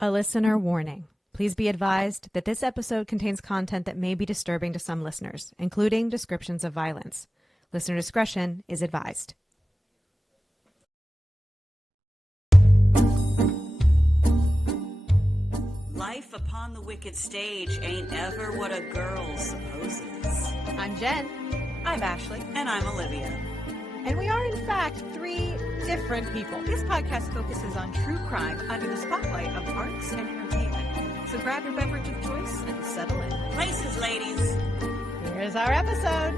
A listener warning. Please be advised that this episode contains content that may be disturbing to some listeners, including descriptions of violence. Listener discretion is advised. Life upon the wicked stage ain't ever what a girl supposes. I'm Jen. I'm Ashley. And I'm Olivia. And we are, in fact, three different people. This podcast focuses on true crime under the spotlight of arts and entertainment. So grab your beverage of choice and settle in. Places, ladies. Here's our episode.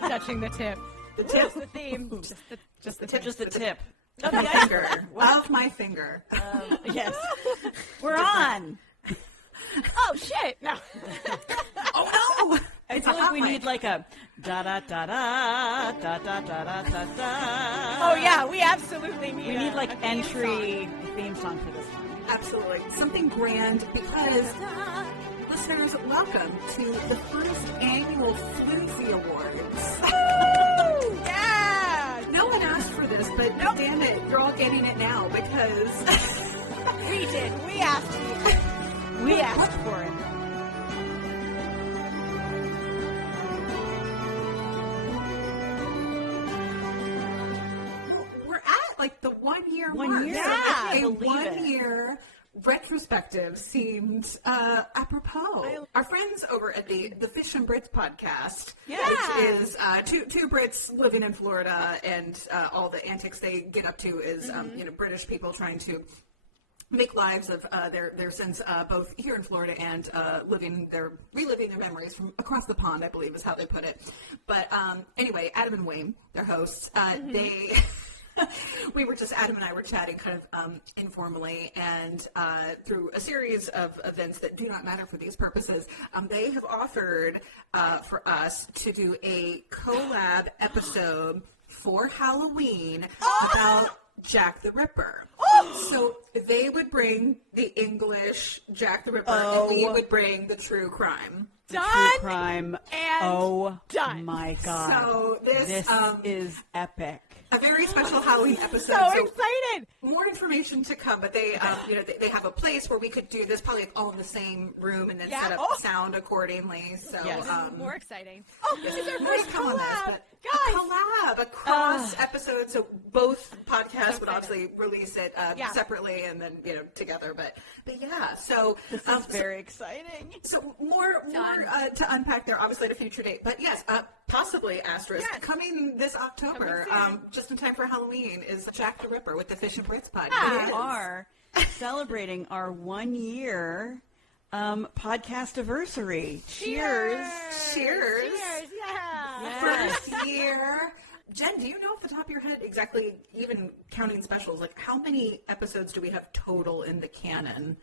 Touching the tip. The tip. The theme. Just the tip. Just the tip. Of my finger. Of my finger. Yes. We're on. Oh, shit. No. Oh, no. I feel like we need like a da-da-da-da, da-da-da-da-da-da. Oh, yeah. We absolutely need We need like entry theme song for this one. Absolutely. Something grand because, listeners, welcome to the first annual Floozy Awards. Yeah. No one asked for this, but damn it, you're all getting it now because We did. We asked you. We asked for it. we're at like the 1 year mark. year? Yeah. A Believe it. 1 year retrospective seemed apropos. Our friends over at the Fish and Brits podcast, which is two Brits living in Florida, and all the antics they get up to is British people trying to make lives of their sins both here in Florida and reliving their memories from across the pond, I believe is how they put it. But anyway, Adam and Wayne, their hosts, they Adam and I were chatting kind of informally, and through a series of events that do not matter for these purposes, they have offered for us to do a collab episode for Halloween about Jack the Ripper. So they would bring the English Jack the Ripper, and we would bring the true crime. Done. True crime. And done. My God. So this is epic. a very special Halloween episode. So excited. More information to come, but they they have a place where we could do this probably all in the same room and then set up sound accordingly. So Yes. More exciting. Oh, this is our first come on this, collab. but Guys. a collab across episodes. So both podcasts would obviously release it separately and then together. But yeah, so This is very exciting. So more to unpack there, obviously at a future date. But yes, possibly asterisk coming this October, just in time for Halloween, is Jack the Ripper with the Fish and Brits podcast. We are celebrating our 1 year podcast anniversary. Cheers. Cheers. Yeah. Yes. First year. Jen, do you know off the top of your head exactly, even counting specials, like how many episodes do we have total in the canon?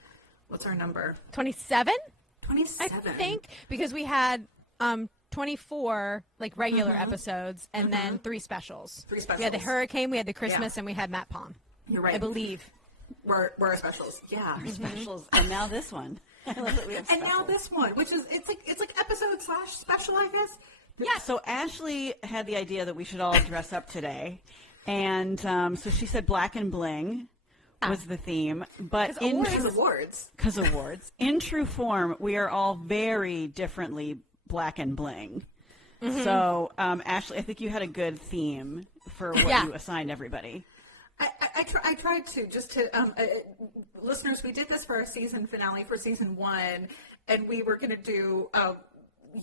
What's our number? 27? 27. I think, because we had 24 like regular episodes and then 3 specials. 3 specials. We had the hurricane, we had the Christmas, and we had Matt Palm. You're right. I believe. We're our specials. Yeah. Specials. And now this one. I love that we have And now specials. this one, which is it's like episode / special, I guess. Yeah, so Ashley had the idea that we should all dress up today. And so she said black and bling was the theme. But in Awards. Because awards. In true form, we are all very differently black and bling. So, Ashley, I think you had a good theme for what you assigned everybody. I tried to, just to, listeners, we did this for our season finale for season 1, and we were going to do,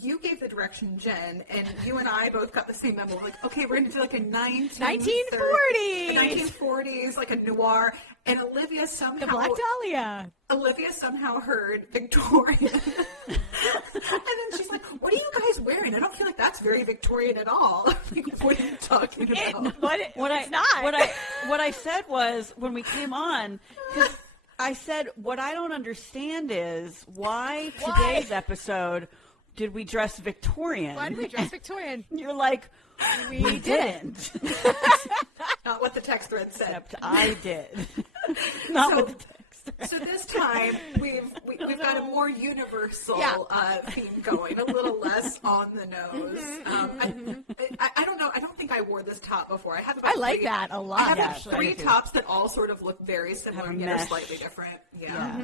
you gave the direction, Jen, and you and I both got the same memo. Like, okay, we're going to do like a 1940s, like a noir, and Olivia somehow... The Black Dahlia. Olivia somehow heard Victorian. And then she's like, what are you guys wearing? I don't feel like that's very Victorian at all. Like, what are you talking about? What I said was, when we came on, 'cause I said, what I don't understand is why today's episode did we dress Victorian? Why did we dress Victorian? You're like, we didn't. Not what the text thread said. Except I did. Not what the text thread. So this time we've got a more universal theme going, a little less on the nose. I don't know. I don't think think I wore this top before. I like that a lot. I have actually. three tops that all sort of look very similar and yet are mesh. slightly different. Yeah.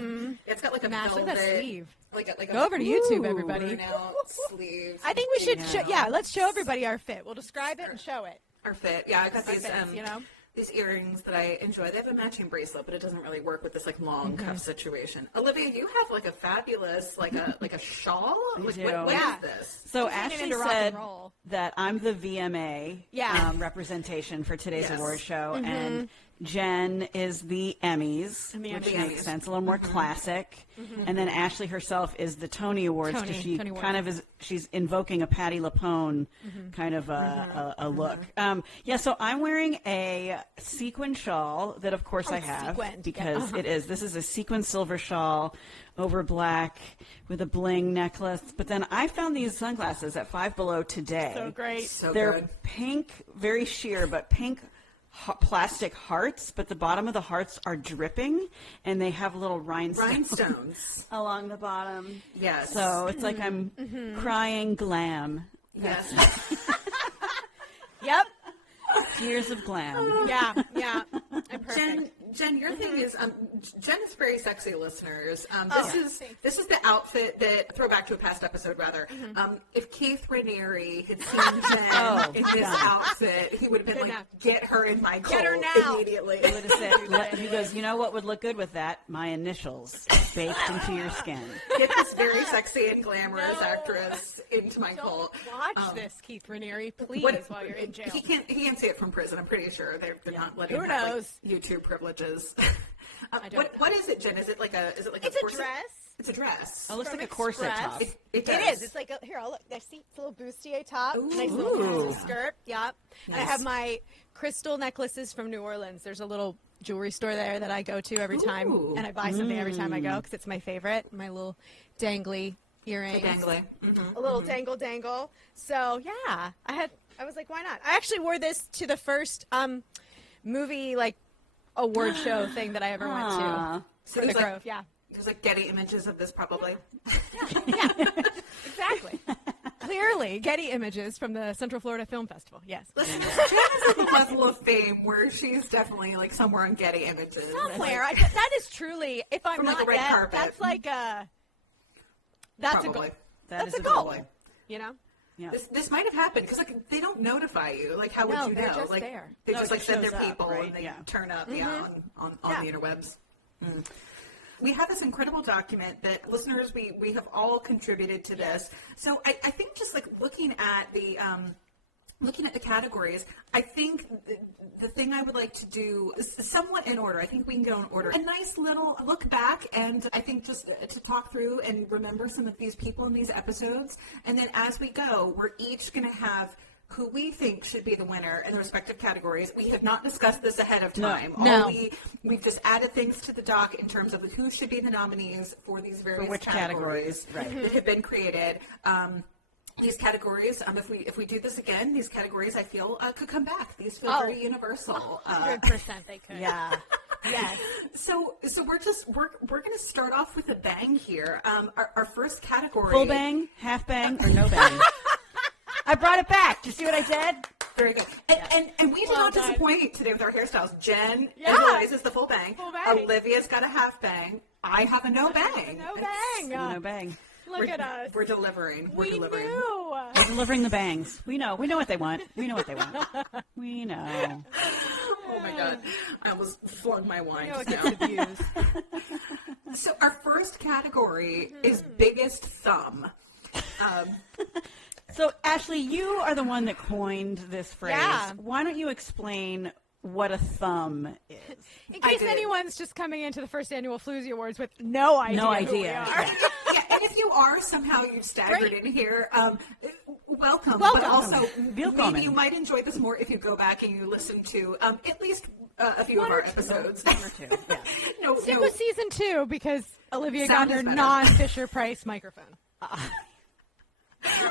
It's got like a Mesh. Look velvet at that sleeve. Like Go over to YouTube, everybody. Out sleeves. I think we should. Let's show everybody our fit. We'll describe it and show it. Our fit. Yeah, I got these. Fits, These earrings that I enjoy. They have a matching bracelet, but it doesn't really work with this like long cuff situation. Olivia, you have like a fabulous like a shawl. What is this? So She's Ashley into rock and said roll. that I'm the VMA representation for today's award show, and Jen is the Emmys, which makes sense, a little more classic. And then Ashley herself is the Tony Awards because she kind of is. She's invoking a Patti LuPone kind of a look. So I'm wearing a sequin shawl that, of course, I have because it is. This is a sequin silver shawl over black with a bling necklace. But then I found these sunglasses at Five Below today. So great. They're good. pink, very sheer, but pink plastic hearts, but the bottom of the hearts are dripping, and they have little rhinestones along the bottom. Yes. So it's like I'm crying glam. Yes. Yep. Tears of glam. Yeah. I'm perfect. Jen, your thing is Jen is very sexy, listeners. This is the outfit that throwback to a past episode rather. If Keith Raniere had seen Jen in this outfit, he would have been like, "Get her in my cult immediately." He would have said, he goes, "You know what would look good with that? My initials baked into your skin." Get this very sexy and glamorous actress into my cult. Watch this, Keith Raniere, please, while you're in jail. He can't see it from prison. I'm pretty sure they're not letting Who him have, knows? YouTube privileges. What is it, Jen? Is it like a? It's a dress. It's a dress. Oh, it looks like a corset top. It does. It is. It's like here. I'll look. I see a little bustier top, nice little skirt. Yep. And I have my crystal necklaces from New Orleans. There's a little jewelry store there that I go to every time, and I buy something every time I go because it's my favorite. My little dangly earrings. A little dangle. So yeah, I was like, why not? I actually wore this to the first movie award show thing that I ever went to. So the Grove, There's like Getty images of this probably. Yeah, exactly. Clearly, Getty images from the Central Florida Film Festival. Yes. Listen, Jen is at a level of fame where she's definitely like somewhere on Getty images. Somewhere. That is truly, if I'm From, not the red yet, carpet. that's like a, that's Probably. a goal. That That's is a goal. goal. You know? Yeah. This might have happened because they don't notify you. Like how would you know? They're just like there. they No, just it send shows their up, people right? and they turn up on the interwebs. We have this incredible document that listeners we have all contributed to this. So I think just like looking at the categories, I think the thing I would like to do is somewhat in order. I think we can go in order. A nice little look back, and I think just to talk through and remember some of these people in these episodes. And then as we go, we're each going to have who we think should be the winner in the respective categories. We have not discussed this ahead of time. No. We've just added things to the doc in terms of who should be the nominees for these various which categories, right. that have been created. These categories, if we do this again, these categories I feel could come back. These feel very universal. 100% they could. Yeah. Yes. So we're going to start off with a bang here. Our first category. Full bang, half bang, or no bang? I brought it back. Do you see what I did? Very good. And we did not disappoint today with our hairstyles. Jen, as always, is the full bang. Full bang. Olivia's got a half bang. I have a no bang. No bang. No bang. Look at us. We're delivering. We're delivering. Knew. We're delivering the bangs. We know what they want. We know. Oh my God. I almost flung my wine. You know it gets abused. So our first category is biggest thumb. So, Ashley, you are the one that coined this phrase. Yeah. Why don't you explain what a thumb is? In case anyone's just coming into the first annual Floozy Awards with no idea. Who we are. Yeah, and if you are somehow you staggered in here, welcome. Welcome. But also, Welcome. maybe you might enjoy this more if you go back and you listen to at least a few of our episodes. One or two. Yeah. Stick with season 2 because Olivia Sound got her is better. non-Fisher Price microphone.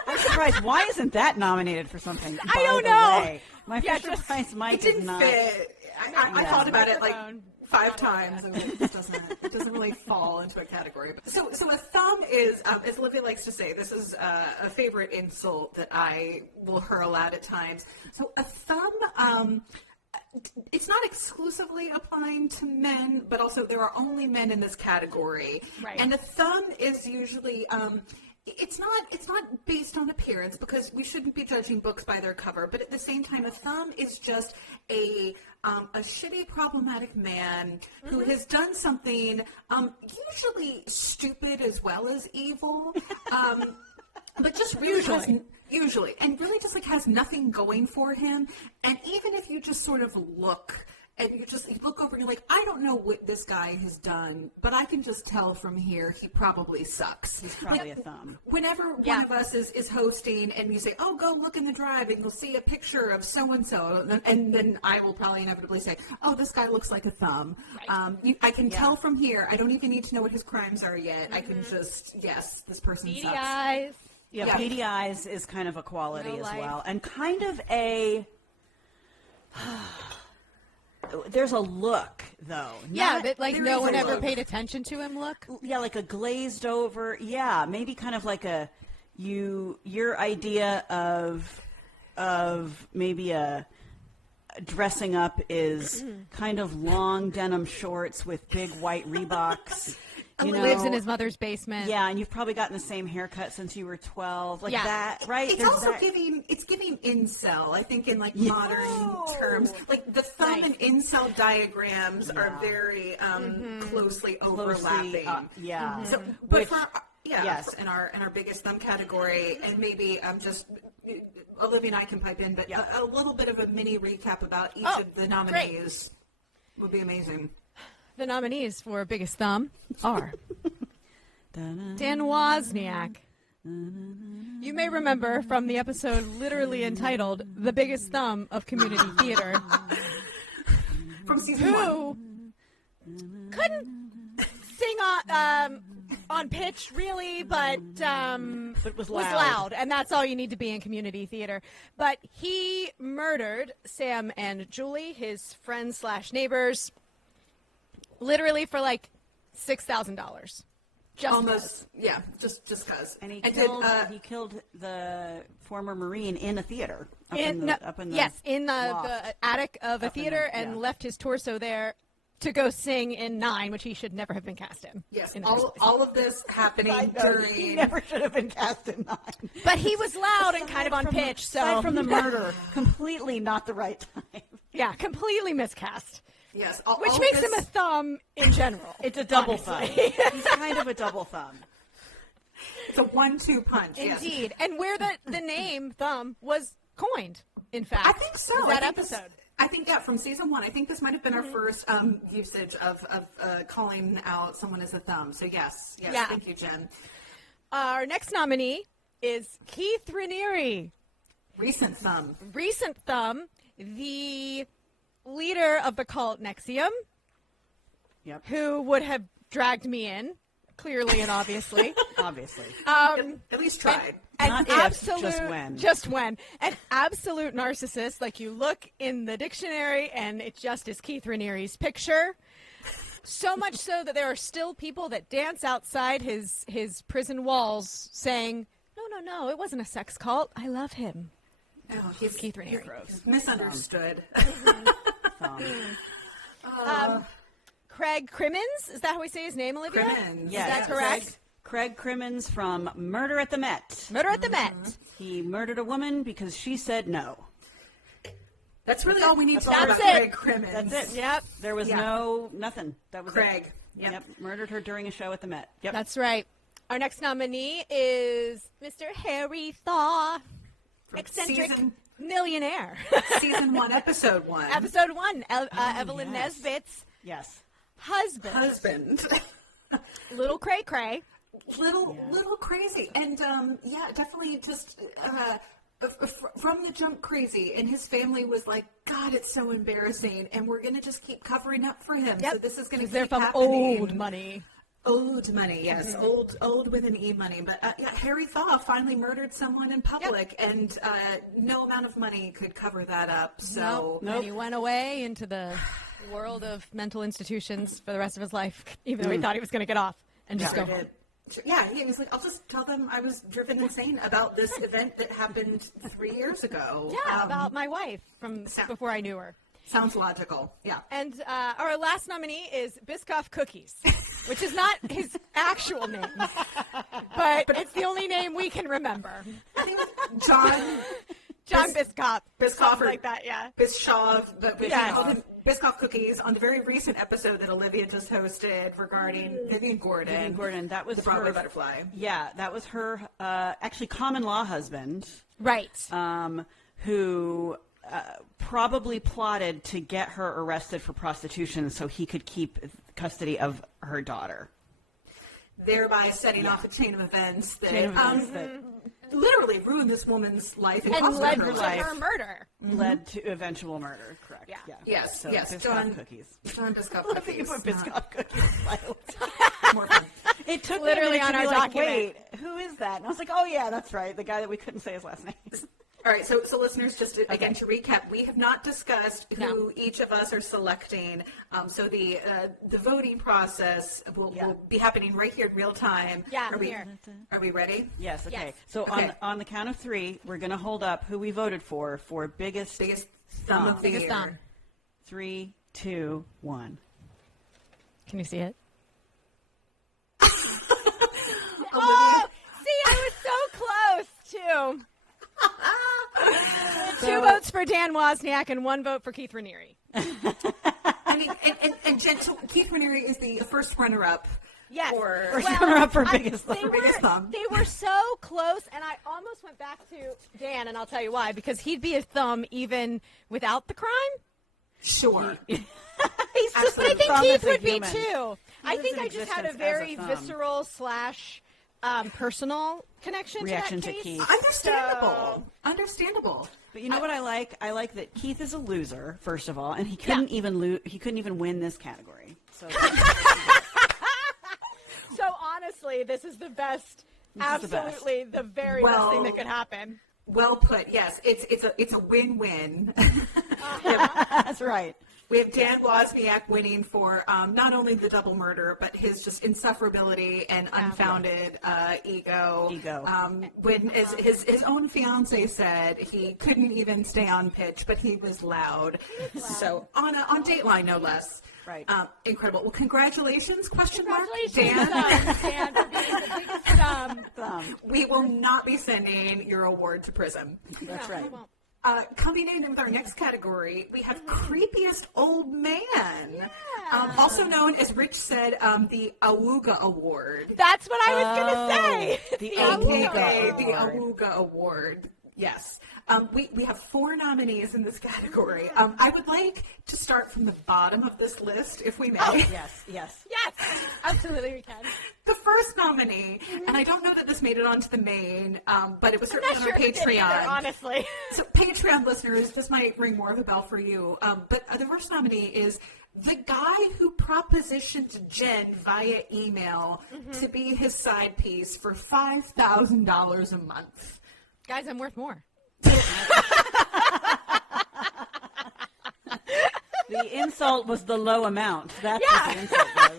I'm surprised. Why isn't that nominated for something? I don't know. My Fisher Price mic It didn't is not. fit. I thought about it like 5 times. It doesn't really fall into a category. So a thumb is, as Olivia likes to say, this is a favorite insult that I will hurl out at times. So a thumb, it's not exclusively applying to men, but also there are only men in this category. Right. And a thumb is usually... It's not based on appearance, because we shouldn't be judging books by their cover. But at the same time, a thumb is just a shitty, problematic man who has done something usually stupid as well as evil, but just really usually, and really just like has nothing going for him. And even if you just sort of look. And you look over and you're like, I don't know what this guy has done, but I can just tell from here he probably sucks. He's probably a thumb. Whenever one of us is hosting and you say, oh, go look in the drive and you'll see a picture of so-and-so, and then I will probably inevitably say, oh, this guy looks like a thumb. Right. I can tell from here. I don't even need to know what his crimes are yet. I can just, yes, this person beady sucks. eyes. Yeah, beady eyes is kind of a quality as well. And kind of a... There's a look, though. But like no one ever paid attention to him look? Yeah, like a glazed over, maybe kind of like your idea of maybe a dressing up is kind of long denim shorts with big white Reeboks. Lives in his mother's basement. Yeah, and you've probably gotten the same haircut since you were 12, like that, right? It's also giving incel, I think, in like modern terms. Like the thumb and incel diagrams are very closely overlapping. So, but yes, in our biggest thumb category, and maybe just Olivia and I can pipe in, but a little bit of a mini recap about each of the nominees would be amazing. The nominees for Biggest Thumb are Dan Wozniak. You may remember from the episode literally entitled The Biggest Thumb of Community Theater. From season 1. Couldn't sing on pitch, really, but was loud. And that's all you need to be in community theater. But he murdered Sam and Julie, his friends / neighbors, literally for like $6,000. Almost, just because. And he killed the former Marine in a theater. In the attic of a theater, and left his torso there to go sing in 9, which he should never have been cast in. Yes, all of this happening during... He never should have been cast in 9. But he was loud and kind of on pitch, so... Aside from the murder, completely not the right time. Yeah, completely miscast. Yes. Which makes him a thumb in general. It's a double thumb. He's kind of a double thumb. It's a 1-2 punch. Indeed. Yes. And where the name thumb was coined, in fact. I think so. That episode. I think, from season 1. I think this might have been our first usage of calling out someone as a thumb. So, yes. Thank you, Jen. Our next nominee is Keith Raniere. Recent thumb. The leader of the cult NXIVM, who would have dragged me in, clearly and obviously. At least tried. Just when. An absolute narcissist. Like, you look in the dictionary and it just is Keith Raniere's picture. So much so that there are still people that dance outside his prison walls saying, no, it wasn't a sex cult. I love him. Oh, he's Keith Raniere. He's misunderstood. Craig Crimmins, is that how we say his name, Olivia? Crimmins. Yes. Is that correct? Craig Crimmins from Murder at the Met. Murder at the Met. He murdered a woman because she said no. That's really all we need to talk about Craig Crimmins. That's it. Yep. There was nothing. That was Craig. Yep. Murdered her during a show at the Met. Yep. That's right. Our next nominee is Mr. Harry Thaw. Eccentric millionaire. Season 1, episode 1. Episode 1. Evelyn Nesbitt's husband. Little cray-cray. Little crazy. And, definitely just from the jump crazy. And his family was like, God, it's so embarrassing. And we're going to just keep covering up for him. Yep. So this is going to keep happening. Old money. Owed money, yes. Old with an E money. But Harry Thaw finally murdered someone in public, and no amount of money could cover that up. So And he went away into the world of mental institutions for the rest of his life, even though he thought he was going to get off and just go home. Yeah, he was like, I'll just tell them I was driven insane about this event that happened 3 years ago. Yeah, about my wife from before I knew her. Sounds logical, yeah. And our last nominee is Biscoff Cookies, which is not his actual name, but it's the only name we can remember. I think John Biscoff. Biscoff, like that, yeah. Bischoff, Biscoff Cookies on the very recent episode that Olivia just hosted regarding Vivian Gordon. Vivian Gordon, that was the Broadway Butterfly. Yeah, that was her, actually common law husband. Right. Who probably plotted to get her arrested for prostitution so he could keep custody of her daughter. Thereby setting off a chain of events that literally ruined this woman's life and led to her murder. Led to eventual murder, correct. Yeah. Yes, so yes. Biscoff Cookies. John Biscoff Cookies. I think you put Biscoff Cookies. More fun. It took literally me a on minute our to be like, document. wait, who is that? And I was like, oh yeah, that's right. The guy that we couldn't say his last name. All right, so listeners, just to, again to recap, we have not discussed who each of us are selecting. So the voting process will be happening right here in real time. Yeah, Are we ready? Yes. Okay. Yes. So on the count of three, we're going to hold up who we voted for biggest thumb of the biggest year. thumb. 3, 2, 1. Can you see it? Oh, see, I was so close too. 2 votes for Dan Wozniak and 1 vote for Keith Raniere. I mean, and Jen, so Keith Raniere is the first runner-up. Yes. First runner-up for biggest thumb. They were so close, and I almost went back to Dan, and I'll tell you why. Because he'd be a thumb even without the crime. Sure. But I think Keith would be too. I think I just had a very visceral / personal reaction to Keith. Understandable. But you know what I like? I like that Keith is a loser, first of all, and he couldn't even win this category. So, so honestly, this is the best. Absolutely, the very best thing that could happen. Well put. Yes, it's a win-win. That's right. We have Dan Wozniak winning for not only the double murder, but his just insufferability and unfounded ego. When his own fiance said he couldn't even stay on pitch, but he was loud. So on Dateline, no less. Right. Incredible. Well, congratulations, Dan. Dan, for being the biggest thumb. We will not be sending your award to prison. That's right. Coming in with our next category, we have Creepiest Old Man, also known, as Rich said, the Awooga Award. That's what I was going to say. The Awooga Award. Yes. We have 4 nominees in this category. I would like to start from the bottom of this list, if we may. Oh, yes. Absolutely we can. The first nominee, and I don't know that this made it onto the main, but it was certainly on our Patreon. Either, honestly. So Patreon listeners, this might ring more of a bell for you, but the first nominee is the guy who propositioned Jen via email to be his side piece for $5,000 a month. Guys, I'm worth more. The insult was the low amount. That's what the insult was.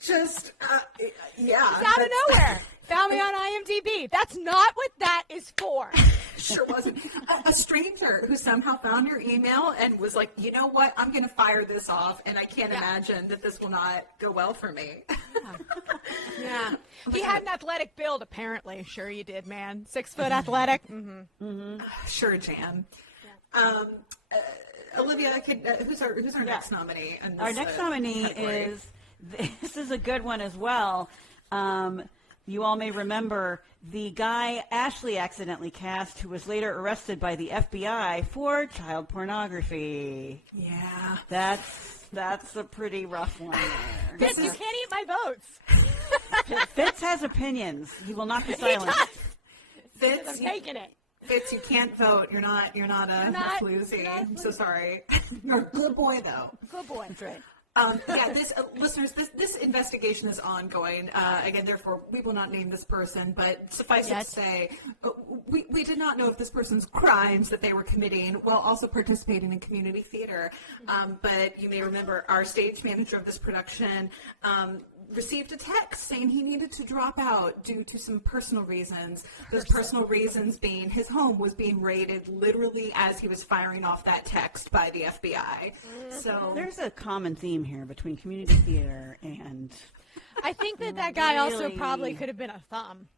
Just, It's out of nowhere. Found me on IMDb. That's not what that is for. Sure wasn't. A stranger who somehow found your email and was like, you know what, I'm going to fire this off, and I can't imagine that this will not go well for me. Yeah. He had an athletic build, apparently. Sure you did, man. 6 foot athletic. Sure, Jan. Yeah. Olivia, who's our next nominee? Our next nominee is, this is a good one as well. You all may remember the guy Ashley accidentally cast, who was later arrested by the FBI for child pornography. Yeah. That's a pretty rough one there. Fitz, you can't eat my votes. Fitz has opinions. He will not be silenced. Fitz, I'm taking it. Fitz, you can't vote. You're not a Floozy. I'm so sorry. You're a good boy, though. Good boy. That's right. This listeners, this investigation is ongoing. Again, therefore, we will not name this person, but suffice it to say, we did not know if this person's crimes that they were committing while also participating in community theater. But you may remember our stage manager of this production received a text saying he needed to drop out due to some personal reasons. Those personal reasons being his home was being raided literally as he was firing off that text by the FBI. So there's a common theme here between community theater and... I think that guy also probably could have been a thumb.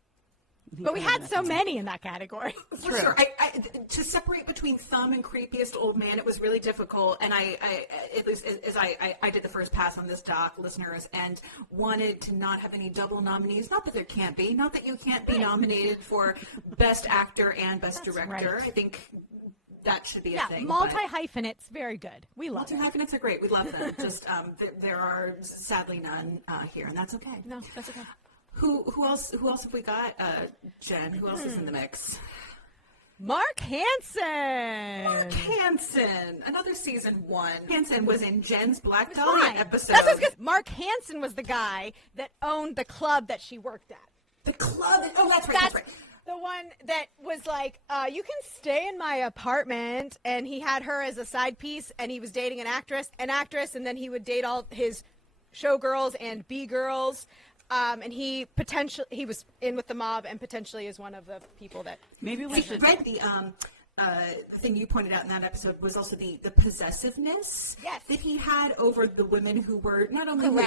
But we had so many in that category. For sure. To separate between Thumb and Creepiest Old Man, it was really difficult. And I at least as I did the first pass on this doc, listeners, and wanted to not have any double nominees. Not that there can't be. Not that you can't be nominated for Best Actor and Best Director. Right. I think that should be a thing. Multi-hyphenates, very good. We love them. Multi-hyphenates are great. We love them. Just there are sadly none here, and that's okay. No, that's okay. Who else have we got, Jen? Who else is in the mix? Mark Hansen. Mark Hansen. Another season 1. Hansen was in Jen's Black Dahlia episode. That's what's good. Mark Hansen was the guy that owned the club that she worked at. The club? Oh, that's right. That's right. The one that was like, you can stay in my apartment, and he had her as a side piece, and he was dating an actress, and then he would date all his showgirls and B-girls. And he was in with the mob and potentially is one of the people that... Maybe we should... Read the thing you pointed out in that episode was also the possessiveness that he had over the women who were not only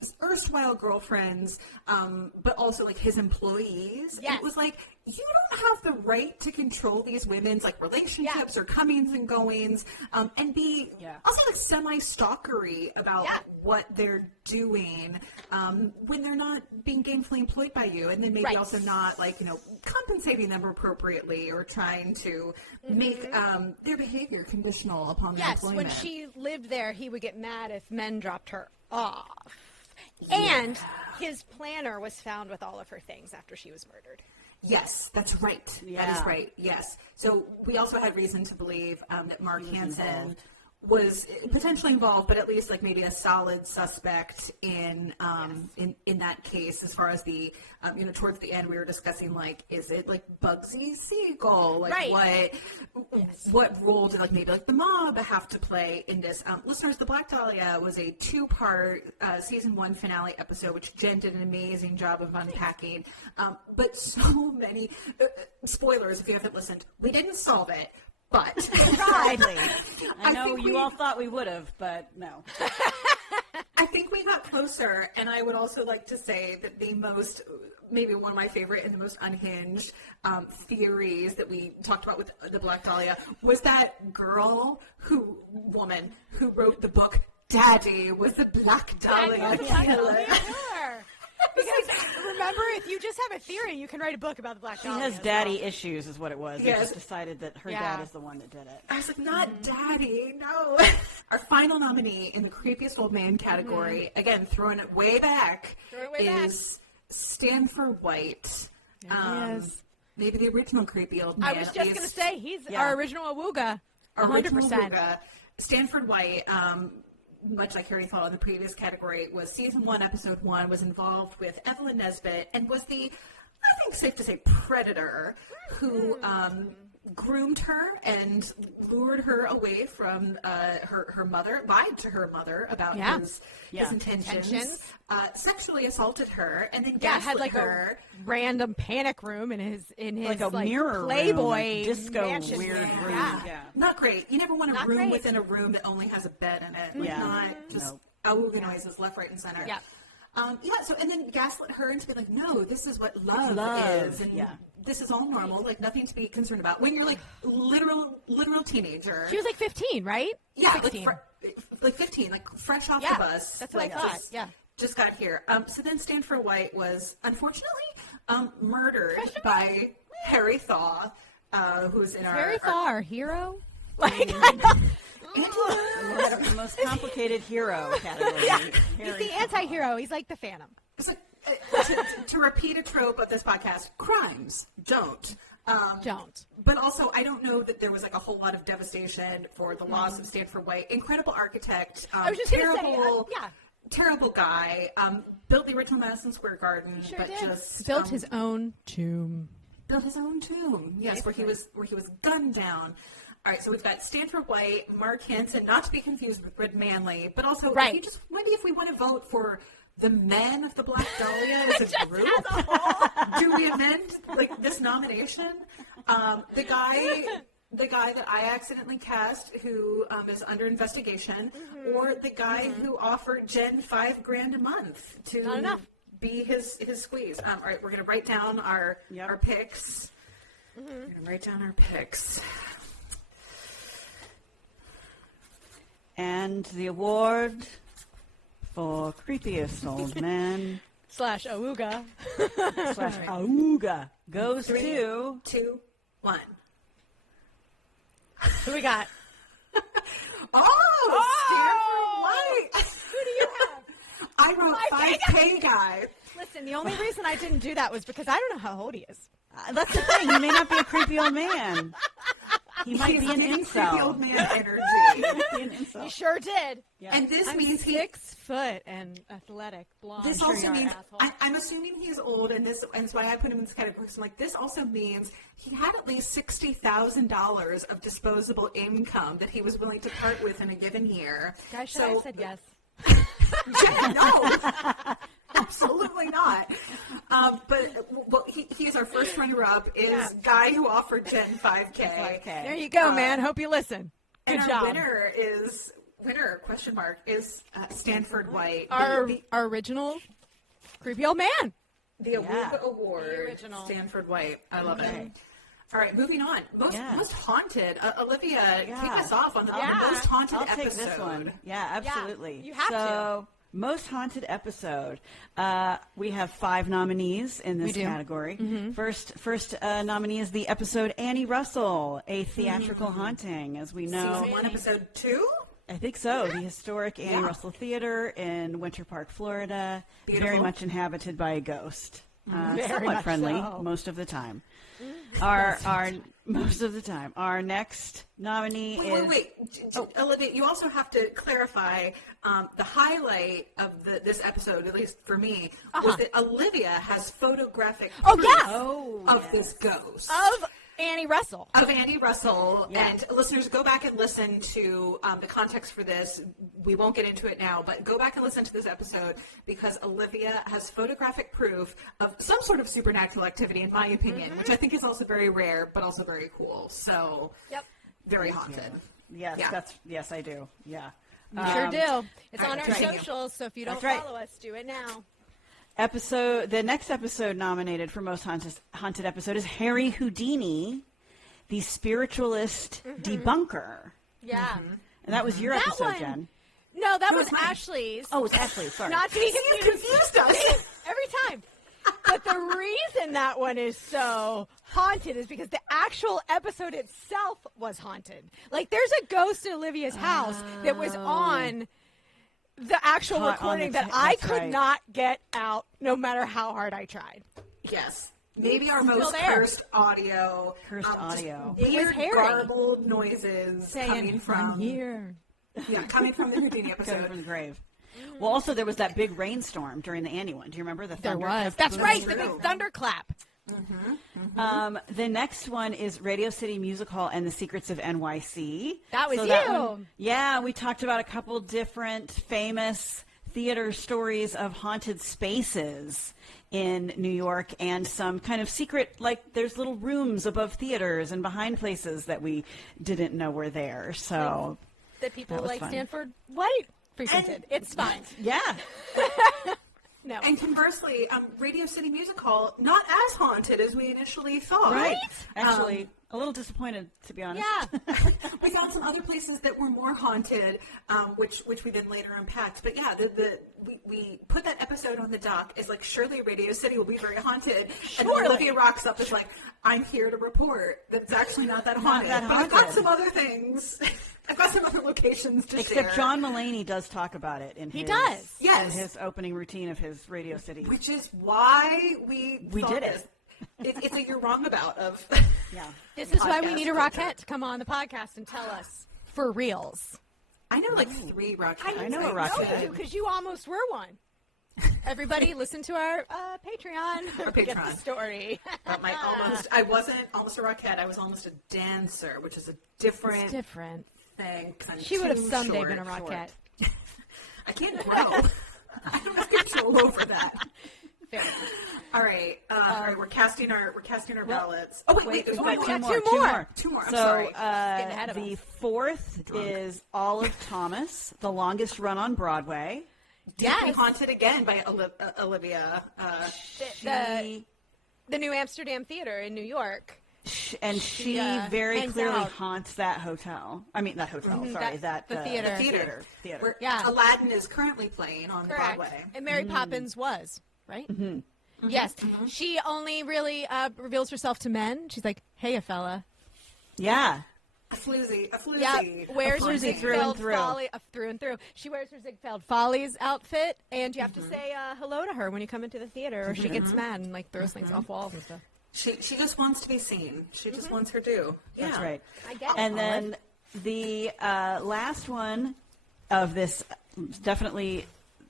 his erstwhile girlfriends, but also like his employees. Yes. It was like, you don't have the right to control these women's like relationships or comings and goings, and be also like semi-stalkery about what they're doing when they're not being gainfully employed by you, and then maybe also not like compensating them appropriately or trying to make their behavior conditional upon their employment. When she lived there, he would get mad if men dropped her off. And his planner was found with all of her things after she was murdered. Yes, that's right. Yeah. That is right. Yes. So we also had reason to believe that Mark Hansen was potentially involved, but at least like maybe a solid suspect in that case. As far as the towards the end, we were discussing like, is it like Bugsy Siegel? Like what role did like maybe like the mob have to play in this? Listeners, the Black Dahlia was a 2-part season 1 finale episode, which Jen did an amazing job of unpacking. But so many spoilers if you haven't listened. We didn't solve it. But I know you all thought we would have, but no. I think we got closer, and I would also like to say that maybe one of my favorite and the most unhinged theories that we talked about with the Black Dahlia was that woman who wrote the book Daddy with the Black Dahlia Killer. Because remember, if you just have a theory, you can write a book about the Black Dahlia. She has daddy issues, is what it was. They just decided that her dad is the one that did it. I was like, not Daddy, no. Our final nominee in the Creepiest Old Man category, again, throwing it way back, is Stanford White. Maybe the original Creepy Old Man. I was just going to say, he's our original Awooga. 100%. Stanford White, much like Harry thought on the previous category, was season 1, episode 1, was involved with Evelyn Nesbitt, and was the, I think safe to say, predator who groomed her and lured her away from her mother, lied to her mother about his intentions, sexually assaulted her, and then had like her. A random panic room in his like a mirror Playboy room, like disco mansion. Weird room. Yeah. Not great. You never want a room within a room that only has a bed in it. Not just awooga noises left, right, and center. Yeah. So and then gaslit her into being like, no, this is what love is, and this is all normal, like nothing to be concerned about. When you're like literal teenager. She was like 15, right? Yeah, 16. Like 15, like fresh off the bus. That's what I thought. Just got here. So then Stanford White was unfortunately murdered by Harry Thaw, who's in Harry Thaw, our hero. The most complicated hero category. He's the anti-hero. He's like the Phantom. So, to repeat a trope of this podcast, crimes don't Don't. But also, I don't know that there was like a whole lot of devastation for the loss of Stanford White. Incredible architect. I was just going to say, terrible guy. Built the original Madison Square Garden, He sure but did. just built his own tomb. Built his own tomb. Yes, where he was gunned down. All right, so we've got Stanford White, Mark Hansen, not to be confused with Red Manley, but also maybe if we want to vote for the men of the Black Dahlia as a group, as a whole. do we amend like this nomination? The guy that I accidentally cast who is under investigation, or the guy who offered Jen $5,000 a month to be his squeeze. All right, we're gonna write down our picks. We're gonna write down our picks. And the award for Creepiest Old Man / Awooga goes 3, to 2, 1. Who we got? Stanford White. Who do you have? I wrote 5K guy. Listen, the only reason I didn't do that was because I don't know how old he is. That's the thing. He may not be a creepy old man. He might be an incel. Creepy old man energy. He sure did. Yeah. And this I'm means 6 foot and athletic, blonde. This sure also you are, means asshole. I'm assuming he's old, and that's why I put him in this category. So I'm like, this also means he had at least $60,000 of disposable income that he was willing to part with in a given year. Guys, should I have said yes? No, absolutely not. But he's our first runner-up. Is guy who offered Jen $5K. There you go, man. Hope you listen. Good and job. Our winner question mark is Stanford White. Our original creepy old man. The Awooga Award. The original. Stanford White. I love it. All right, moving on. Most haunted. Olivia, kick us off on the most haunted I'll episode. take this one. Yeah, absolutely. Yeah, you have to. Most haunted episode. We have 5 nominees in this category. First nominee is the episode Annie Russell, a theatrical haunting, as we know. Season 1, episode 2? I think so. The historic Annie Russell Theater in Winter Park, Florida. Beautiful. Very much inhabited by a ghost. Very Somewhat much friendly so. most of the time. Our next nominee is... Wait. Olivia, you also have to clarify the highlight of this episode, at least for me, was that Olivia has photographic proof of this ghost. Of Annie Russell. Of Annie Russell. Yeah. And listeners, go back and listen to the context for this. We won't get into it now, but go back and listen to this episode because Olivia has photographic proof of some sort of supernatural activity, in my opinion, which I think is also very rare, but also very cool. So, very haunted. Yes, I do. Yeah. You sure do. It's on our right. socials, so if you don't follow us, do it now. The next episode nominated for most haunted episode is Harry Houdini, the spiritualist debunker. Yeah. And that was your episode, one. Jen. No, that was Ashley's. Oh, it's Ashley. Sorry. Not to be confused us. every time. But the reason that one is so haunted is because the actual episode itself was haunted. Like, there's a ghost in Olivia's house that was on the actual recording that I could not get out no matter how hard I tried. Yes. Maybe our most cursed audio. Weird, garbled noises coming from... I'm here. Yeah, coming from the Houdini episode. Coming from the grave. Well, also, there was that big rainstorm during the Annie one. Do you remember the thunder? There was. That's right, the big thunderclap. The next one is Radio City Music Hall and the Secrets of NYC. That was you. Yeah, we talked about a couple different famous theater stories of haunted spaces in New York and some kind of secret, like there's little rooms above theaters and behind places that we didn't know were there. So that people like fun. Stanford White frequented. It's fine. Yeah. No. And conversely, Radio City Music Hall, not as haunted as we initially thought. Right. Actually, a little disappointed, to be honest. Yeah. We found some other places that were more haunted, which we then later unpacked. But yeah, we put that episode on the dock as like, surely Radio City will be very haunted. And Olivia rocks up as like, I'm here to report that it's actually not that haunted. But I've got some other things. I've got some other locations to Except share. John Mulaney does talk about it in Yes. in his opening routine of his Radio City. Which is why we did this. it. It's a you're wrong about of. Yeah. This is why we need a Rockette to come on the podcast and tell us for reals. I know like 3 Rockettes. I know a Rockette. Because you almost were one. Everybody listen to our Patreon. Our Get Patreon. the story. I wasn't almost a Rockette. I was almost a dancer, which is a different thing. She would have someday been a Rockette. I can't grow. I don't have control over that. Fair. All right, we're casting our ballots. Oh wait, there's Two more. I'm So sorry. the fourth is Olive Thomas, the longest run on Broadway. Yes. Haunted again by Olivia. The New Amsterdam Theater in New York. And she very clearly haunts that hotel. I mean, that hotel. The theater. The theater. Where Aladdin is currently playing on Broadway. And Mary Poppins was, right? Mm-hmm. Yes. Mm-hmm. She only really reveals herself to men. She's like, hey, a fella. Yeah. A floozy. Yeah, wears her Ziegfeld Folly through and through. She wears her Ziegfeld Follies outfit, and you have to say hello to her when you come into the theater, or she gets mad and like throws things off walls and stuff. She just wants to be seen. She just wants her due. Yeah. That's right. I get it. And then the last one of this, definitely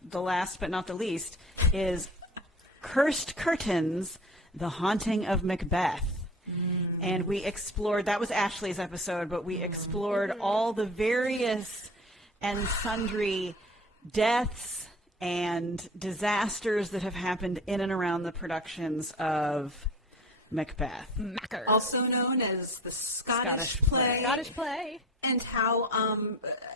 the last but not the least, is Cursed Curtains, The Haunting of Macbeth. And we explored, that was Ashley's episode, but we explored all the various and sundry deaths and disasters that have happened in and around the productions of Macbeth. Macker. Also known as the Scottish play. Scottish play. And how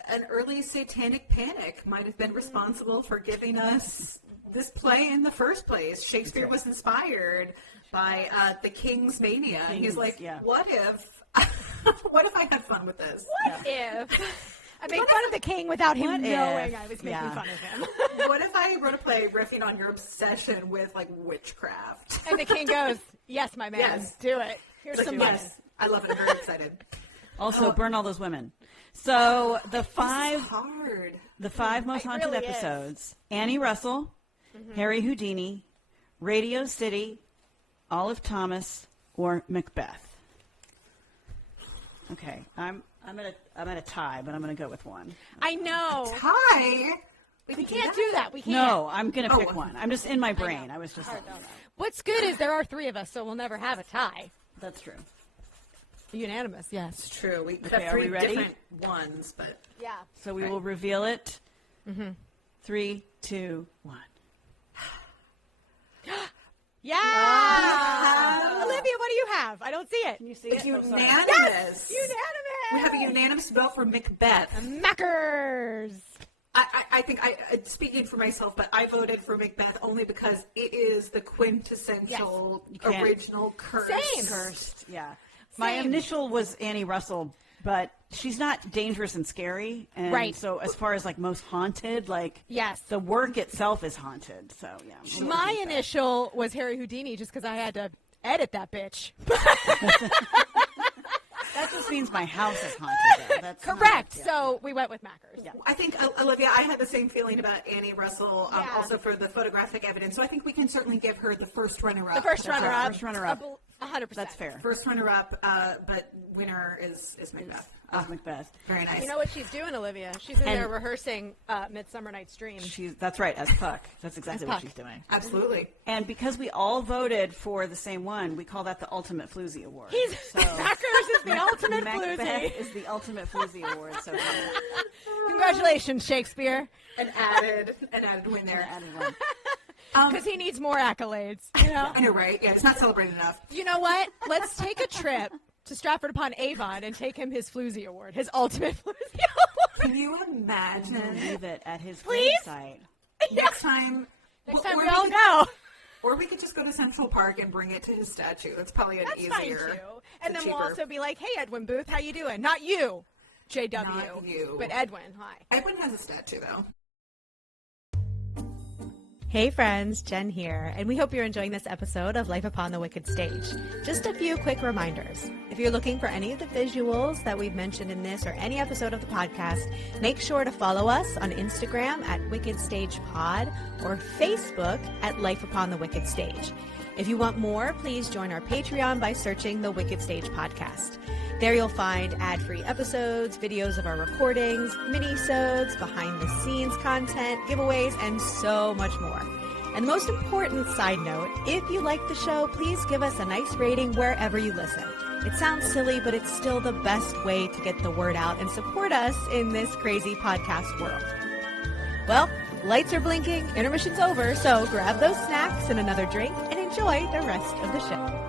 an early satanic panic might have been responsible for giving us this play in the first place. Shakespeare was inspired by the King's Mania. And he's like, what if I had fun with this? What if? I made fun of the king without him knowing I was making fun of him. What if I wrote a play riffing on your obsession with, like, witchcraft? And the king goes, yes, my man, do it. Here's some money. Yes, I love it. I'm very excited. Also, burn all those women. So the five most haunted really episodes, Annie Russell, Harry Houdini, Radio City, Olive Thomas, or Macbeth. Okay, I'm at a tie, but I'm gonna go with one. I know. Tie? We can't do that. We can't. No, I'm gonna pick one. I'm just in my brain. I was just. What's good is there are 3 of us, so we'll never have a tie. That's true. Unanimous, yes. It's true. We Okay, have are we 3 ready? different ones, but Yeah. So we will reveal it. 3, 2, 1. Yeah! Olivia, what do you have? I don't see it. Can you see it's it? unanimous. Yes! Unanimous! We have a unanimous vote for Macbeth. Mackers! I think, speaking for myself, but I voted for Macbeth only because it is the quintessential original curse. Same. Cursed, yeah. My initial was Annie Russell, but she's not dangerous and scary. And right. So as far as like most haunted, like the work itself is haunted. So yeah. My initial was Harry Houdini just because I had to edit that bitch. That just means my house is haunted, though. That's correct. So we went with Mackers. Yeah. I think, Olivia, I had the same feeling about Annie Russell, also for the photographic evidence. So I think we can certainly give her the first runner-up. The first runner-up. First runner-up. 100%. That's fair. First runner-up, but winner is Macbeth. Macbeth. Very nice. You know what she's doing, Olivia? She's in there rehearsing Midsummer Night's Dream. That's right, as Puck. That's exactly what she's doing. Absolutely. And because we all voted for the same one, we call that the Ultimate Floozy Award. Mackers is the ultimate Macbeth floozy. is the Ultimate Floozy Award. So congratulations, Shakespeare. An added win there. Because he needs more accolades. You know? I know, right? Yeah, it's not celebrated enough. You know what? Let's take a trip to Stratford upon Avon and take him his Floozy Award, his ultimate Floozy Award. Can you imagine? Leave it at his website. Next time we all go. Or we could just go to Central Park and bring it to his statue. That's probably easier. Fine too. And then we'll also be like, hey, Edwin Booth, how you doing? Not you, JW. Not you. But Edwin, hi. Edwin has a statue, though. Hey friends, Jen here, and we hope you're enjoying this episode of Life Upon the Wicked Stage. Just a few quick reminders. If you're looking for any of the visuals that we've mentioned in this or any episode of the podcast, make sure to follow us on Instagram at Wicked Stage Pod or Facebook at Life Upon the Wicked Stage. If you want more, please join our Patreon by searching the Wicked Stage Podcast. There you'll find ad-free episodes, videos of our recordings, mini-sodes, behind-the-scenes content, giveaways, and so much more. And the most important side note, if you like the show, please give us a nice rating wherever you listen. It sounds silly, but it's still the best way to get the word out and support us in this crazy podcast world. Well, lights are blinking, intermission's over, so grab those snacks and another drink and enjoy the rest of the show.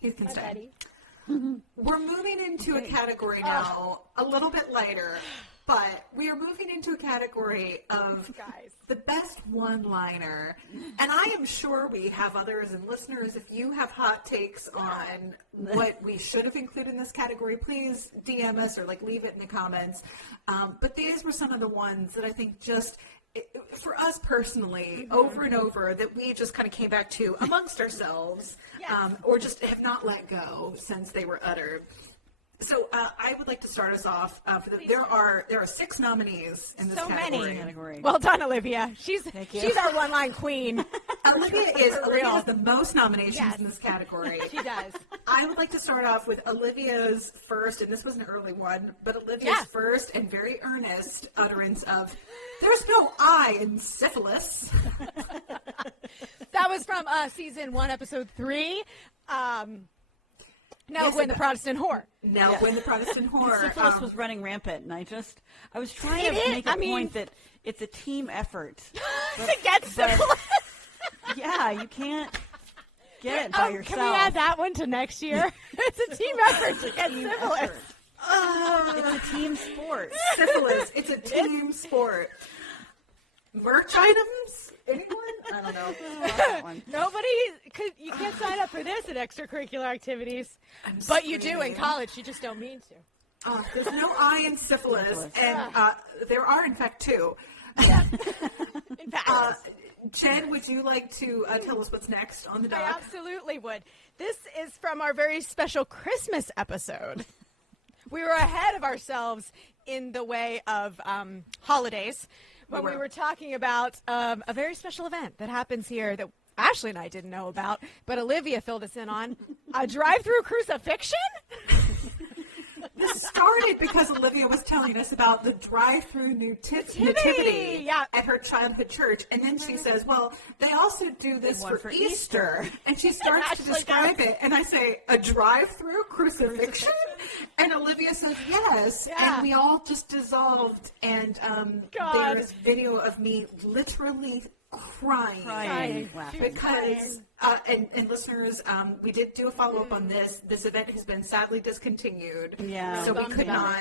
He can stay. We're moving into a category now, a little bit lighter, but we are moving into a category of the best one-liner. And I am sure we have others, and listeners, if you have hot takes on what we should have included in this category, please DM us or leave it in the comments. But these were some of the ones that I think just... for us personally, over and over, that we just kind of came back to amongst ourselves, or just have not let go since they were uttered. So I would like to start us off. There are 6 nominees in this category. Well done, Olivia. She's our one-line queen. Olivia has the most nominations in this category. She does. I would like to start off with Olivia's first, and this was an early one, but Olivia's first and very earnest utterance of, "There's no I in syphilis." That was from season 1, episode 3. When the Protestant whore. When the Protestant whore. Syphilis was running rampant, and I was trying to make a point that it's a team effort. To get syphilis. Yeah, you can't get it by yourself. Can we add that one to next year? It's a team effort to get syphilis. It's a team sport. Syphilis. It's a team sport. Merch items? Anyone? I don't know. Nobody, you can't sign up for this in extracurricular activities. But you do in college. You just don't mean to. There's no I in syphilis. And there are, in fact, 2. In fact. Jen, would you like to tell us what's next on the dock? I absolutely would. This is from our very special Christmas episode. We were ahead of ourselves in the way of holidays when we were talking about a very special event that happens here that Ashley and I didn't know about, but Olivia filled us in on. A drive-through crucifixion? This started because Olivia was telling us about the drive-through nativity at her childhood church. And then she says, well, they also do this for Easter. And she starts to describe it. And I say, a drive-through crucifixion? And Olivia says, yes. Yeah. And we all just dissolved. And there's video of me literally crying. Because and listeners, we did do a follow-up on this. This event has been sadly discontinued. Yeah. So we could not.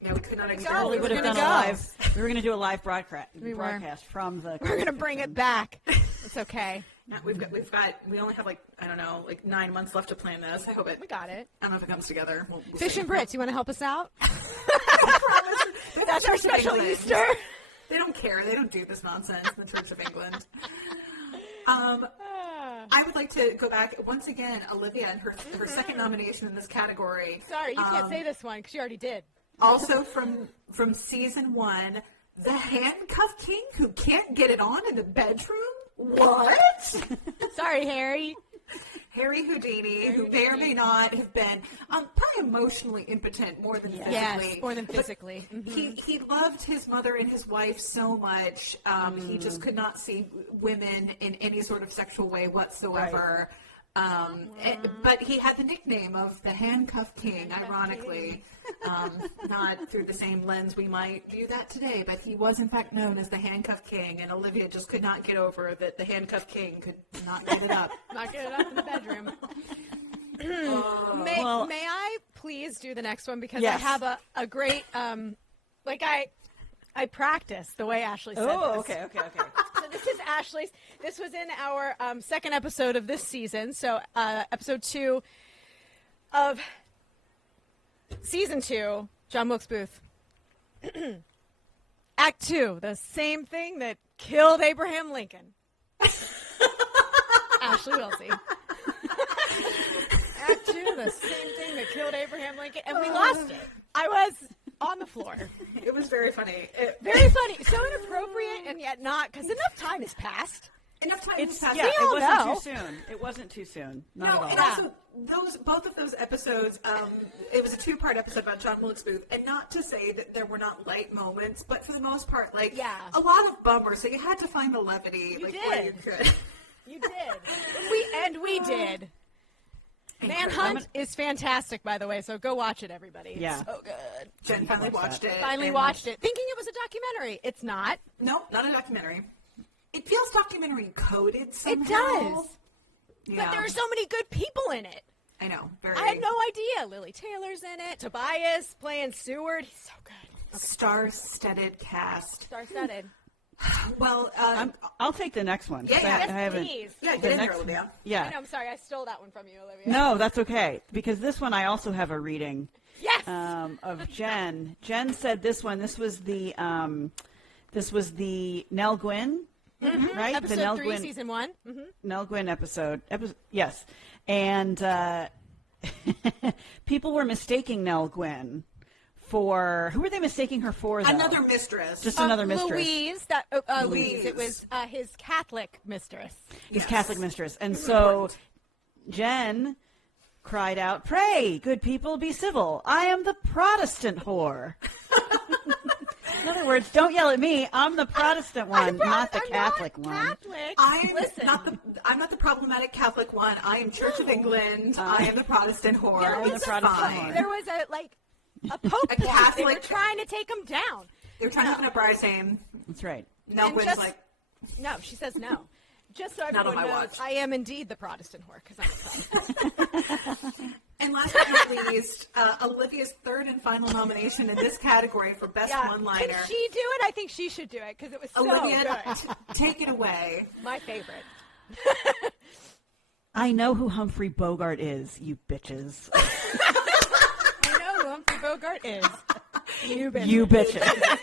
We could not exactly. We would have done a live. We were going to do a live broadcast from the. We're going to bring it back. It's okay. No, we only have 9 months left to plan this. I hope it. We got it. I don't know if it comes together. We'll Fish see. and Brits, you want to help us out? That's our special Easter. They don't care. They don't do this nonsense in the Church of England. I would like to go back once again, Olivia, and her second nomination in this category. Sorry, you can't say this one because you already did. Also from season 1, the handcuff king who can't get it on in the bedroom. What? Sorry, Harry. Harry Houdini, who may or may not have been probably emotionally impotent more than physically. Yes, more than physically. He loved his mother and his wife so much. He just could not see women in any sort of sexual way whatsoever. Right. But he had the nickname of the Handcuff King, ironically. Not through the same lens we might view that today, but he was in fact known as the Handcuff King, and Olivia just could not get over that the Handcuff King could not get it up. Not get it up in the bedroom. May I please do the next one? Because I have a great, I practice the way Ashley said this. Okay. So this is Ashley's. This was in our second episode of this season. So episode 2 of season 2, John Wilkes Booth. Act 2, the same thing that killed Abraham Lincoln. Ashley Wilsey. Act 2, the same thing that killed Abraham Lincoln. And we lost it. I was on the floor. It was very funny. Very funny. So inappropriate and yet not, because enough time has passed. Enough time has passed. Yeah, We it all wasn't know. too soon. It wasn't too soon. Not No, at all. and also both of those episodes, it was a 2-part episode about John Wilkes Booth, and not to say that there were not light moments, but for the most part, a lot of bummers. So you had to find the levity, You where did. you could. You did. We did. Manhunt is fantastic, by the way, so go watch it, everybody. It's Yeah. so good. Jen finally watched it. Finally watched it, thinking it was a documentary. It's not. No, not a documentary. It feels documentary coded somehow. It does. Yeah. But there are so many good people in it. I know. I had no idea. Lily Taylor's in it. Tobias playing Seward. He's so good. Star-studded cast. Star-studded. Well, I'll take the next one. Yeah, Yes, I haven't. please. yeah, The get in next there, Olivia. Yeah. I know, I'm sorry. I stole that one from you, Olivia. No, that's okay. Because this one I also have a reading Yes. of Jen. Jen said this one. This was the Nell Gwynn, right? Episode the Nell 3, Gwynn, Season 1. Mm-hmm. Nell Gwynn episode. Yes. And people were mistaking Nell Gwynn for, who were they mistaking her for, though? Another mistress. Just another mistress. Louise. Louise. It was his Catholic mistress. His Catholic mistress. And so Jen cried out, "Pray, good people, be civil. I am the Protestant whore." In other words, don't yell at me. I'm the Protestant one, not the Catholic one. Catholic. I'm Listen. not the problematic Catholic one. I am Church of England. I am the Protestant whore. There was It's the Protestant fine. whore. There was a pope. A Catholic- They were trying to take him down. They're trying to open a bride saying, That's right. no And one's just- like, No, she says no. Just so Not on everyone my knows, watch. I am indeed the Protestant whore because I'm a Protestant. and last but not least, Olivia's third and final nomination in this category for best one-liner. Can she do it? I think she should do it because it was so Olivia, good. take it away. My favorite. I know who Humphrey Bogart is, you bitches. I know who Humphrey Bogart is. You bitches. You bitches.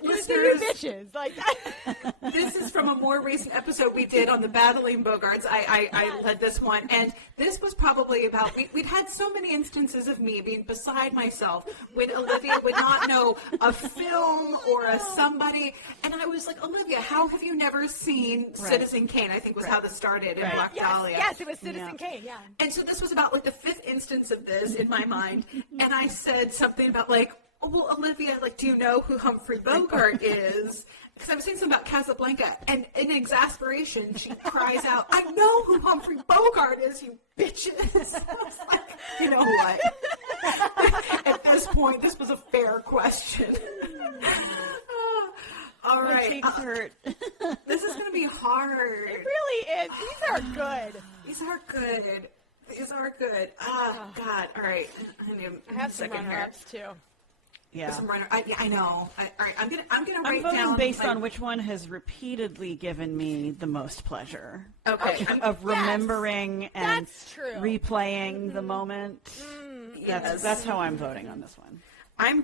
Who's the you bitches? Like that. This is from a more recent episode we did on the Battling Bogarts. I led this one, and this was probably about, we'd had so many instances of me being beside myself when Olivia would not know a film or a somebody, and I was like, Olivia, how have you never seen Citizen Kane? I think was how this started in Black Dahlia. Yes, it was Citizen Kane, yeah. And so this was about like the 5th instance of this in my mind, and I said something about like, oh, well, Olivia, like, do you know who Humphrey Bogart is? Because I was saying something about Casablanca, and in exasperation, she cries out, I know who Humphrey Bogart is, you bitches. I was like, you know what? At this point, this was a fair question. All My right. cheeks hurt. This is going to be hard. It really is. These are good. These are good. These are good. Oh, God. All right. I have some runner-ups, too. Yeah. I know. All right. I'm gonna I'm write voting down based on which one has repeatedly given me the most pleasure. Okay. Of remembering and That's true. replaying the moment. Yes. That's how I'm voting on this one. I'm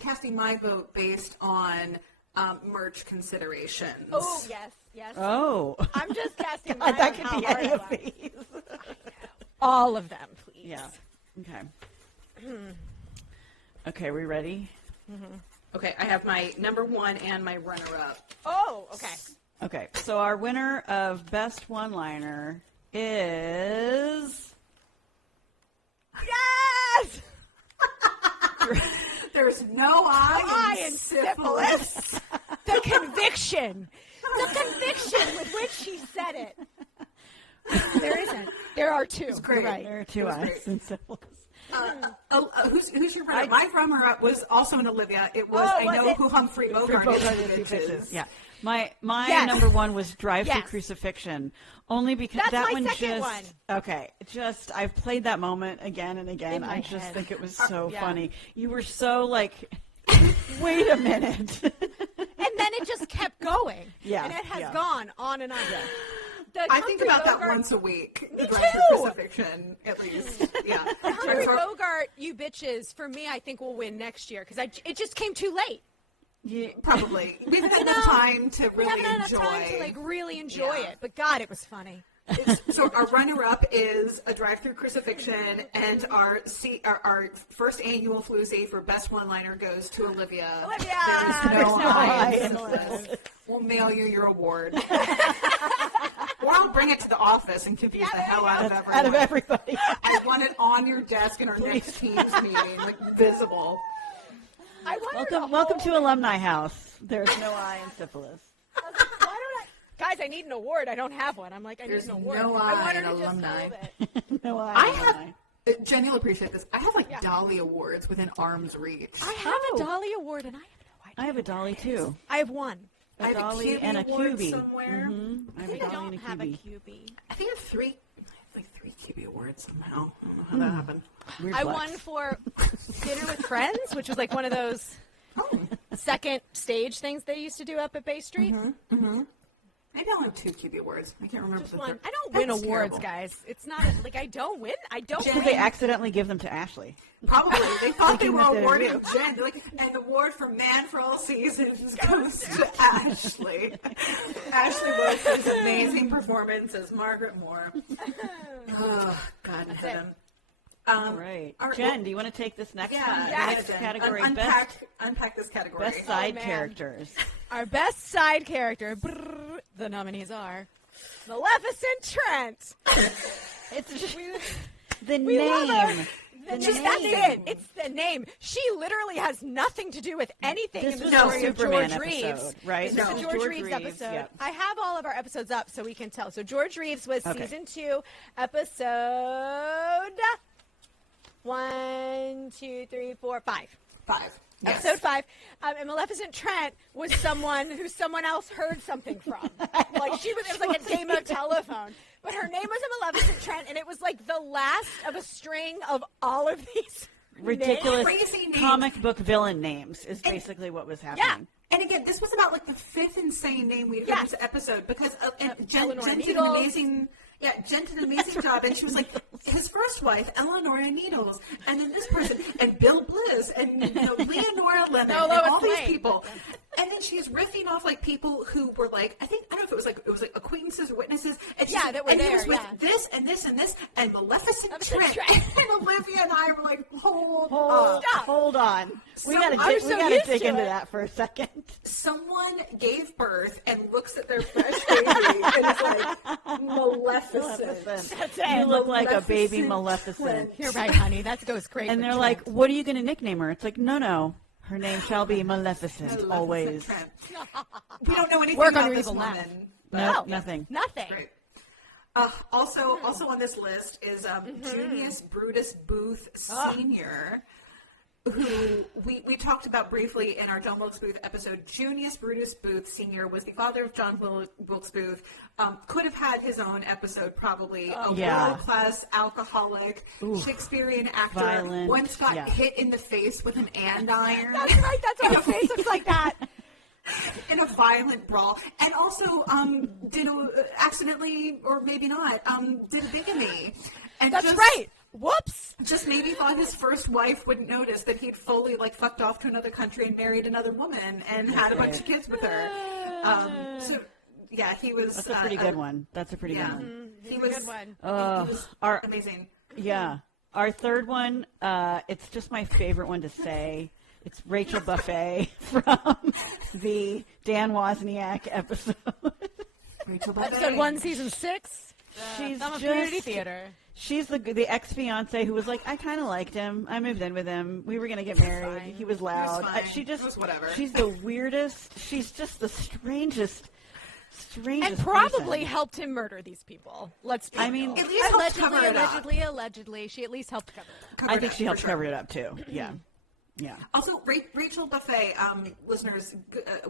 casting my vote based on merch considerations. Oh, yes, yes. Oh. I'm just casting God, mine that on could how be hard any I of want. these. All of them, please. Yeah. Okay. Okay, we ready? Okay, I have my number 1 and my runner-up. Oh, okay. Okay, so our winner of Best One-Liner is... Yes! There's no I in syphilis. The conviction. The conviction with which she said it. There isn't. There are two. great. Right. There are two eyes in syphilis. Who's your runner? My runner-up was also an Olivia. It was I was know it? who Humphrey Bogart is. Two bitches. Yeah. My Yes. number one was Drive Through Yes. Crucifixion, only because That's that my one second just one. okay. Just I've played that moment again and again. In my I just head. think it was so Yeah. funny. You were so like, wait a minute. And then it just kept going. Yeah, And it has yeah. gone on and on. I think about that once a week. Me too. Crucifixion, at least. Yeah. Humphrey Bogart, you bitches, for me, I think will win next year because it just came too late. Yeah, probably. We haven't had enough time to really enjoy. We haven't had enough time to really enjoy it. But God, it was funny. So our runner-up is A Drive-Thru Crucifixion, and our first annual Floozy for best one-liner goes to Olivia. Olivia! There's no eye. We'll mail you your award. Or I'll bring it to the office and confuse the hell out of everybody. I want it on your desk in our next team's meeting, visible. Welcome to Alumni House. There's no eye in syphilis. Guys, I need an award. I don't have one. I'm like, I need an award. No I want in her to alumni. No eye. I have. Jen, you'll appreciate this. I have Dolly awards within arm's reach. I have a Dolly award, and I have no idea. I have a Dolly too. I have one. A Dolly and a QB somewhere. I don't have a QB. I think I have three QB awards somehow. I don't know how that happened. I won for Dinner with Friends, which was like one of those second stage things they used to do up at Bay Street. Maybe I'll have 2 QB awards. I can't remember. Just one. I don't win awards, guys. It's not I don't win. I don't win. Did they accidentally give them to Ashley? Probably. They thought they were awarding Jen. They're like, an award for Man for All Seasons goes to Ashley. Ashley Wilson's amazing performance as Margaret Moore. Oh, God in heaven. Right. Jen, do you want to take this next one? Yes. Next category. Unpack this category. Best side characters. Our best side character, the nominees are Maleficent Trent. It's the name. That's it. It's the name. She literally has nothing to do with anything in the story of George Reeves. Right? This is a George Reeves episode. Yep. I have all of our episodes up so we can tell. So George Reeves was season 2, episode 1, 2, 3, 4, 5. 5. Yes. Episode 5. And Maleficent Trent was someone who someone else heard something from. It was like a game of telephone. But her name was Maleficent Trent, and it was like the last of a string of all of these ridiculous comic book villain names is basically what was happening. Yeah. And again, this was about the 5th insane name we've had this episode because Jen did an amazing job, and she was like his first wife, Eleanor Needles, and then this person, and Bill Bliss, and Leonora Lemon, and all these people. And then she's riffing off people who were I don't know if it was acquaintances or witnesses, and that were there, it was with this and this and this, and Maleficent Trent. And Olivia and I were like, hold on, we gotta dig into that for a second. Someone gave birth and looks at their fresh baby and is like, Maleficent. That's it. You look like a baby Maleficent. You're right, honey. That goes great. And they're like, what are you going to nickname her? It's like, no. Her name shall be Maleficent, always. We don't know anything about this woman. No, nothing. Nothing. Great. Also on this list is Junius Brutus Booth Sr., who we talked about briefly in our John Wilkes Booth episode. Junius Brutus Booth Sr. was the father of John Wilkes Booth. Could have had his own episode, probably. A world-class alcoholic, Shakespearean actor. Violent, once got hit in the face with an andiron. That's right. That's why his face looks like that. In a violent brawl. And also accidentally, or maybe not, did bigamy. And that's right. Whoops! Just maybe thought his first wife wouldn't notice that he'd fully fucked off to another country and married another woman and had a bunch of kids with her. He was. That's a pretty good one. That's a pretty good one. He was. Good one. He was amazing. Yeah. Our third one. It's just my favorite one to say. It's Rachel Buffet from the Dan Wozniak episode. Rachel Buffet. Episode 1, season 6. She's Summer Community Theater. She's the ex-fiance who was like, I kind of liked him. I moved in with him. We were going to get married. He was loud. It was whatever. She's the weirdest. She's just the strangest and probably person. helped him murder these people. Let's be real. at least allegedly, she at least helped cover it up. I think she helped cover it up too. Yeah. Yeah. Also, Rachel Buffet, listeners,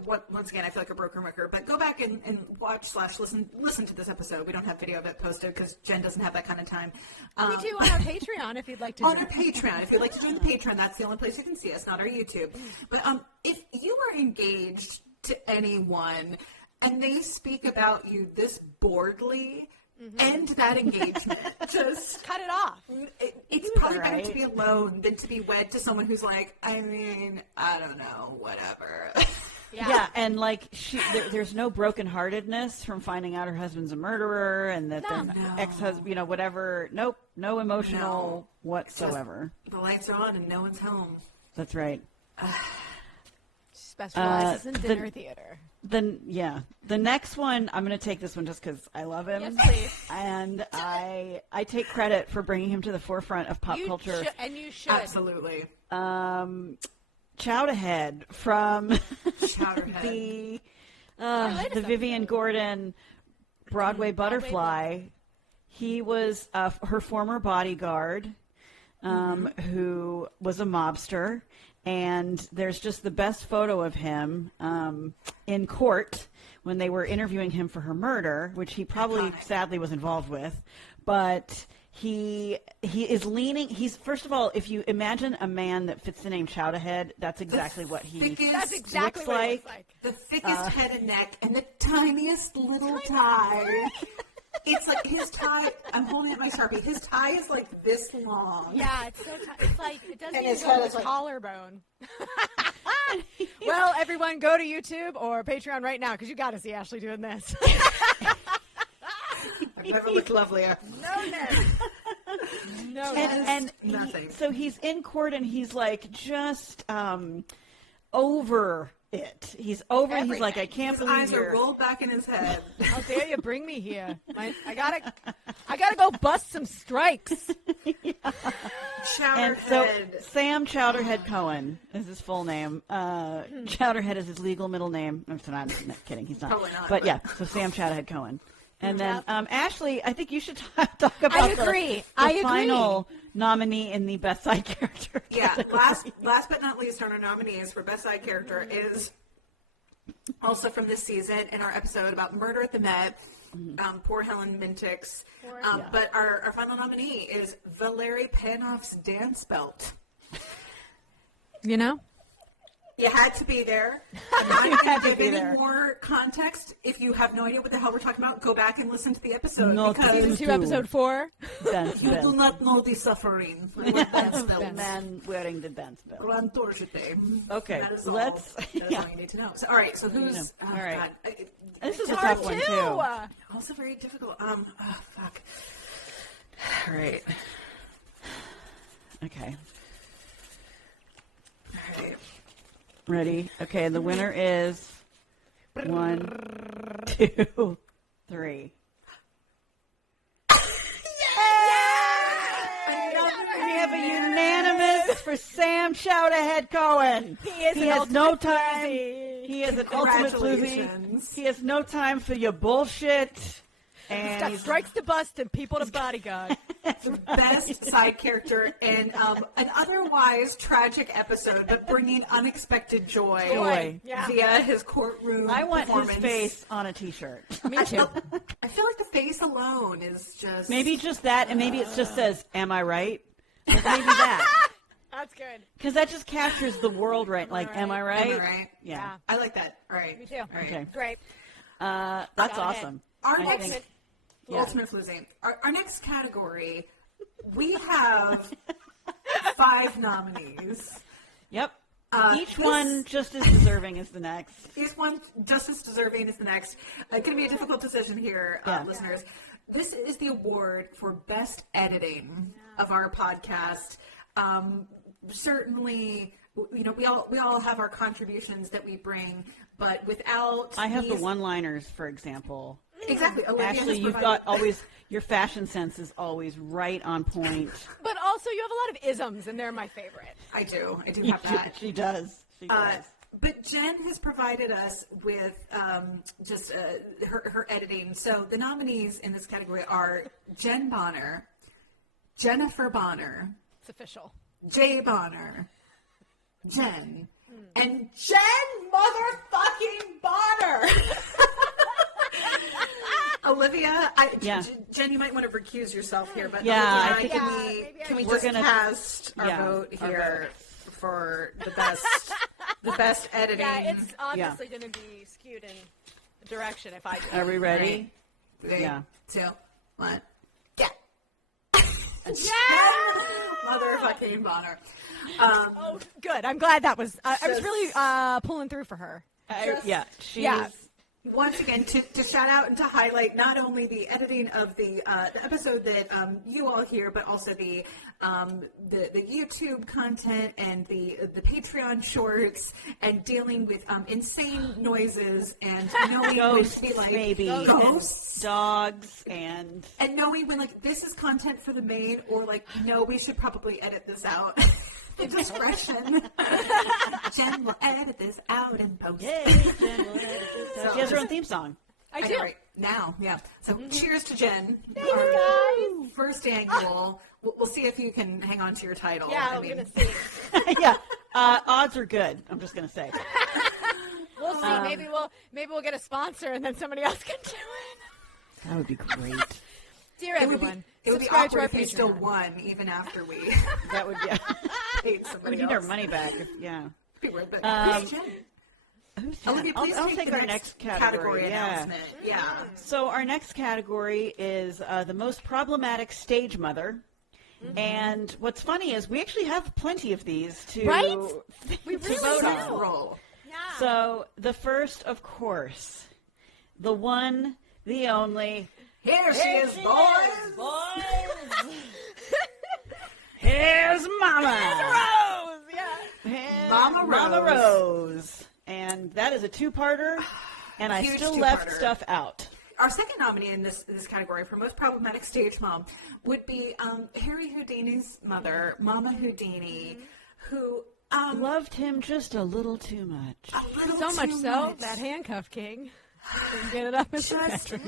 once again, I feel like a broken record, but go back and watch/listen to this episode. We don't have video of it posted because Jen doesn't have that kind of time. We do on our Patreon if you'd like to. On our Patreon, if you'd like to join the Patreon, that's the only place you can see us, not our YouTube. But if you are engaged to anyone and they speak about you this boredly, end that engagement. Just cut it off. It's probably better to be alone than to be wed to someone who's like, I mean, I don't know, whatever. Yeah, and like there's no brokenheartedness from finding out her husband's a murderer and that their ex-husband, whatever. Nope, no emotional whatsoever. The lights are on and no one's home. That's right. She specializes in dinner theater. The next one, I'm going to take this one just because I love him. Yes, please. And I take credit for bringing him to the forefront of pop culture. And you should. Absolutely. Chowderhead from Chowderhead. the Vivian Gordon Broadway Butterfly. He was her former bodyguard who was a mobster. And there's just the best photo of him in court when they were interviewing him for her murder, which he probably sadly was involved with. But he is leaning. He's, first of all, if you imagine a man that fits the name Chowderhead, that's exactly what he looks like. The thickest head and neck and the tiniest little tie. It's like his tie. I'm holding up my Sharpie. His tie is like this long. Yeah, it's so tight. It's like it doesn't even go to his collarbone. Well, everyone, go to YouTube or Patreon right now because you got to see Ashley doing this. I've never looked lovelier. No, and nothing. So he's in court and he's like just over it. He's over. Everything. He's like, I can't His believe eyes you're. are rolled back in his head. How dare you bring me here? I gotta go bust some strikes. And so Sam Chowderhead Cohen is his full name. Chowderhead is his legal middle name. I'm not kidding. He's not. Probably not. But yeah, so Sam Chowderhead Cohen. And then Ashley, I think you should talk about the final nominee in the Best Side Character. Yeah, last but not least on our nominees for Best Side Character is also from this season in our episode about Murder at the Met. Poor Helen Mintix. But our final nominee is Valerie Panoff's dance belt. You know? You had to be there. I'm not going to give any more context. If you have no idea what the hell we're talking about, go back and listen to the episode. Season 2, episode 4. You do not know the suffering. Man wearing the dance belt. Okay, let's. That's all you need to know. So, all right, so who's... all right. God. This is a tough one, too. Also very difficult. Fuck. All right. Okay. All right. Ready? Okay, the winner is 1, 2, 3. We have a unanimous for Sam Chowderhead Cohen. He has no time. He is an ultimate floozy. He has no time for your bullshit. And he's got strikes to bust and people to bodyguard. Best side character in an otherwise tragic episode, but bringing unexpected joy via his courtroom I want performance. his face on a T-shirt. Me too. I feel like the face alone is just... Maybe just that, and maybe it just says, am I right? Like maybe that. That's good. Because that just captures the world right. Like, am I right? Am I right? Yeah. I like that. All right. Me too. All right. Okay. Great. That's awesome. Our next... Ultimate Floozy. Our next category, we have 5 nominees. Yep. Each one just as deserving as the next. Each one just as deserving as the next. It's going to be a difficult decision here, listeners. This is the award for best editing of our podcast. Certainly, you know, we all have our contributions that we bring, but without I have the one-liners, for example. Exactly. Ashley, you've got always your fashion sense is always right on point. But also, you have a lot of isms, and they're my favorite. I do have that. She does. She does. But Jen has provided us with just her editing. So the nominees in this category are Jen Bonner, Jennifer Bonner. It's official. Jay Bonner, Jen, and Jen motherfucking Bonner. Olivia, Jen, you might want to recuse yourself here, but Olivia, can we just cast our vote here for the best editing? Yeah, it's obviously going to be skewed in direction if I do. Are we ready? 3, 2, 1. Motherfucking Bonner. Oh, good. I'm glad that was. I was really pulling through for her. Once again, to shout out and to highlight not only the editing of the episode that you all hear, but also the YouTube content and the Patreon shorts, and dealing with insane noises and knowing ghosts, when to be like maybe ghosts, dogs, and knowing when like this is content for the main, or like no, we should probably edit this out. The discretion. Jen will edit this out and post. Jen will edit this out. She has her own theme song. I do. Right now, yeah. So cheers to Jen. Thanks, guys. First annual. We'll see if you can hang on to your title. Yeah, I'm going to see. Yeah. Odds are good, I'm just going to say. We'll see. Maybe we'll get a sponsor and then somebody else can do it. That would be great. Dear everyone, it would be subscribe to awkward our if we Patreon. still won even after we That would be. paid somebody We need else. our money back. Yeah. Be right back. Who's that? Olivia, please I'll take take the our next category. announcement. Yeah. So our next category is the most problematic stage mother. Mm-hmm. And what's funny is we actually have plenty of these to We to really vote do. on. Roll. Yeah. So the first, of course, the one, the only. Here she is, boys. Here's Mama. Rose, yeah. Mama Rose. Rose. And that is a two-parter, and I Huge still left two-parter. stuff out. Our second nominee in this category for most problematic stage mom would be Harry Houdini's mother, Mama Houdini, who Loved him just a little too much. So much so that handcuff king didn't get it up his bedroom.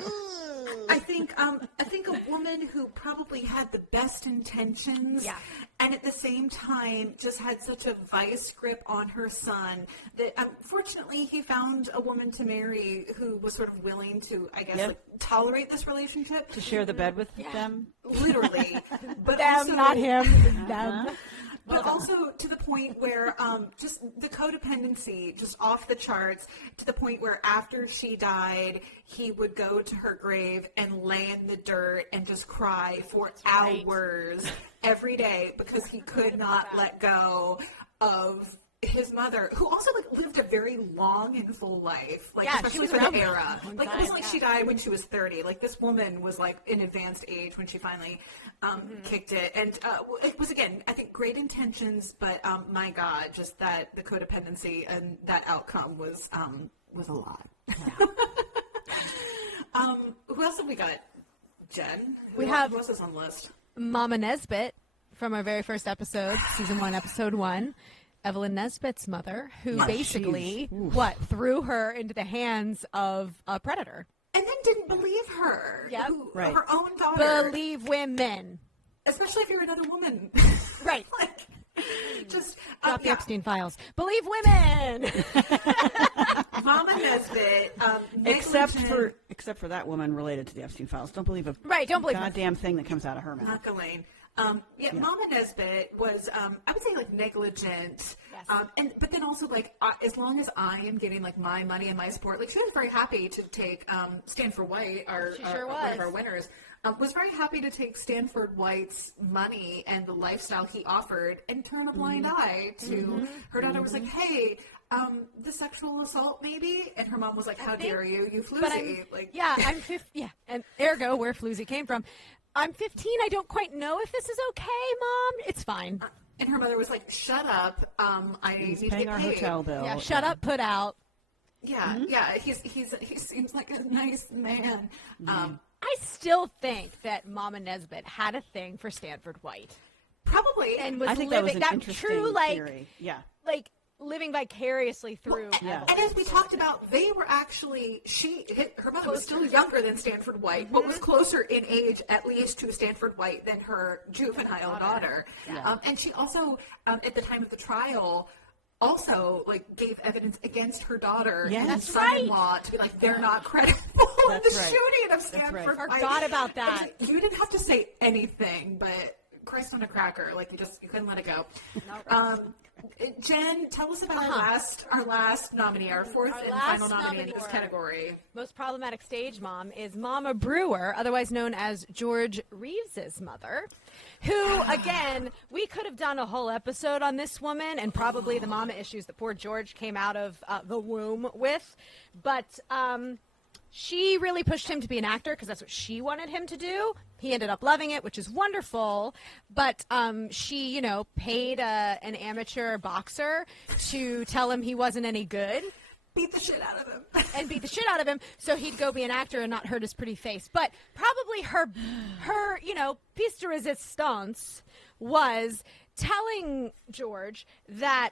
I think a woman who probably had the best intentions, and at the same time just had such a vice grip on her son that unfortunately he found a woman to marry who was sort of willing to, I guess, like, tolerate this relationship, To share the bed with them? literally, but Them, also, not him. Them. But also to the point where just the codependency just off the charts, to the point where after she died, he would go to her grave and lay in the dirt and just cry for hours every day because he could not let go of his mother, who also lived a very long and full life, especially for the era. It wasn't like she died when she was 30. Like, this woman was in advanced age when she finally kicked it. And it was, again, I think great intentions, but my God, just that the codependency and that outcome was a lot. Who else have we got? Jen? Who else is on the list? Mama Nesbitt from our very first episode, season 1, episode 1. Evelyn Nesbitt's mother, who basically, threw her into the hands of a predator. And then didn't believe her. Yep. Her own daughter. Believe women. Especially if you're another woman. Right. Just Drop the Epstein files. Believe women. Mama Nesbitt. Except for that woman related to the Epstein files. Don't believe a don't believe goddamn thing that comes out of her mouth. Not Ghislaine. Mama Nesbitt was, I would say, negligent. Yes. But then also, as long as I am getting, my money and my support, she was very happy to take Stanford White, one of our winners, was very happy to take Stanford White's money and the lifestyle he offered and turn a blind eye to her daughter. Was like, hey, the sexual assault maybe? And her mom was like, how dare you, Floozy. I'm 50, and ergo where Floozy came from. I'm 15. I don't quite know if this is okay, Mom. It's fine. And her mother was like, shut up. I need to paying get our paid. hotel bill. Yeah, shut up, put out. Yeah, he seems like a nice man. I still think that Mama Nesbitt had a thing for Stanford White. Probably. And was I think living that was an interesting theory. Yeah. Living vicariously through. And as we talked about, they were actually, her mother was still younger than Stanford White, but was closer in age, at least, to Stanford White than her juvenile daughter. Yeah. And she also, at the time of the trial, also gave evidence against her daughter and That's son-in-law to be they're not credible in the shooting of Stanford White. Forgot about that. You didn't have to say anything, but Christ on a cracker, you couldn't let it go. No. Jen, tell us about our last nominee, our fourth and final nominee in this category. Most problematic stage mom is Mama Brewer, otherwise known as George Reeves' mother, who, again, we could have done a whole episode on this woman and probably the mama issues that poor George came out of the womb with. But she really pushed him to be an actor because that's what she wanted him to do. He ended up loving it, which is wonderful. But she, paid an amateur boxer to tell him he wasn't any good. Beat the shit out of him. And beat the shit out of him so he'd go be an actor and not hurt his pretty face. But probably her piece de resistance was telling George that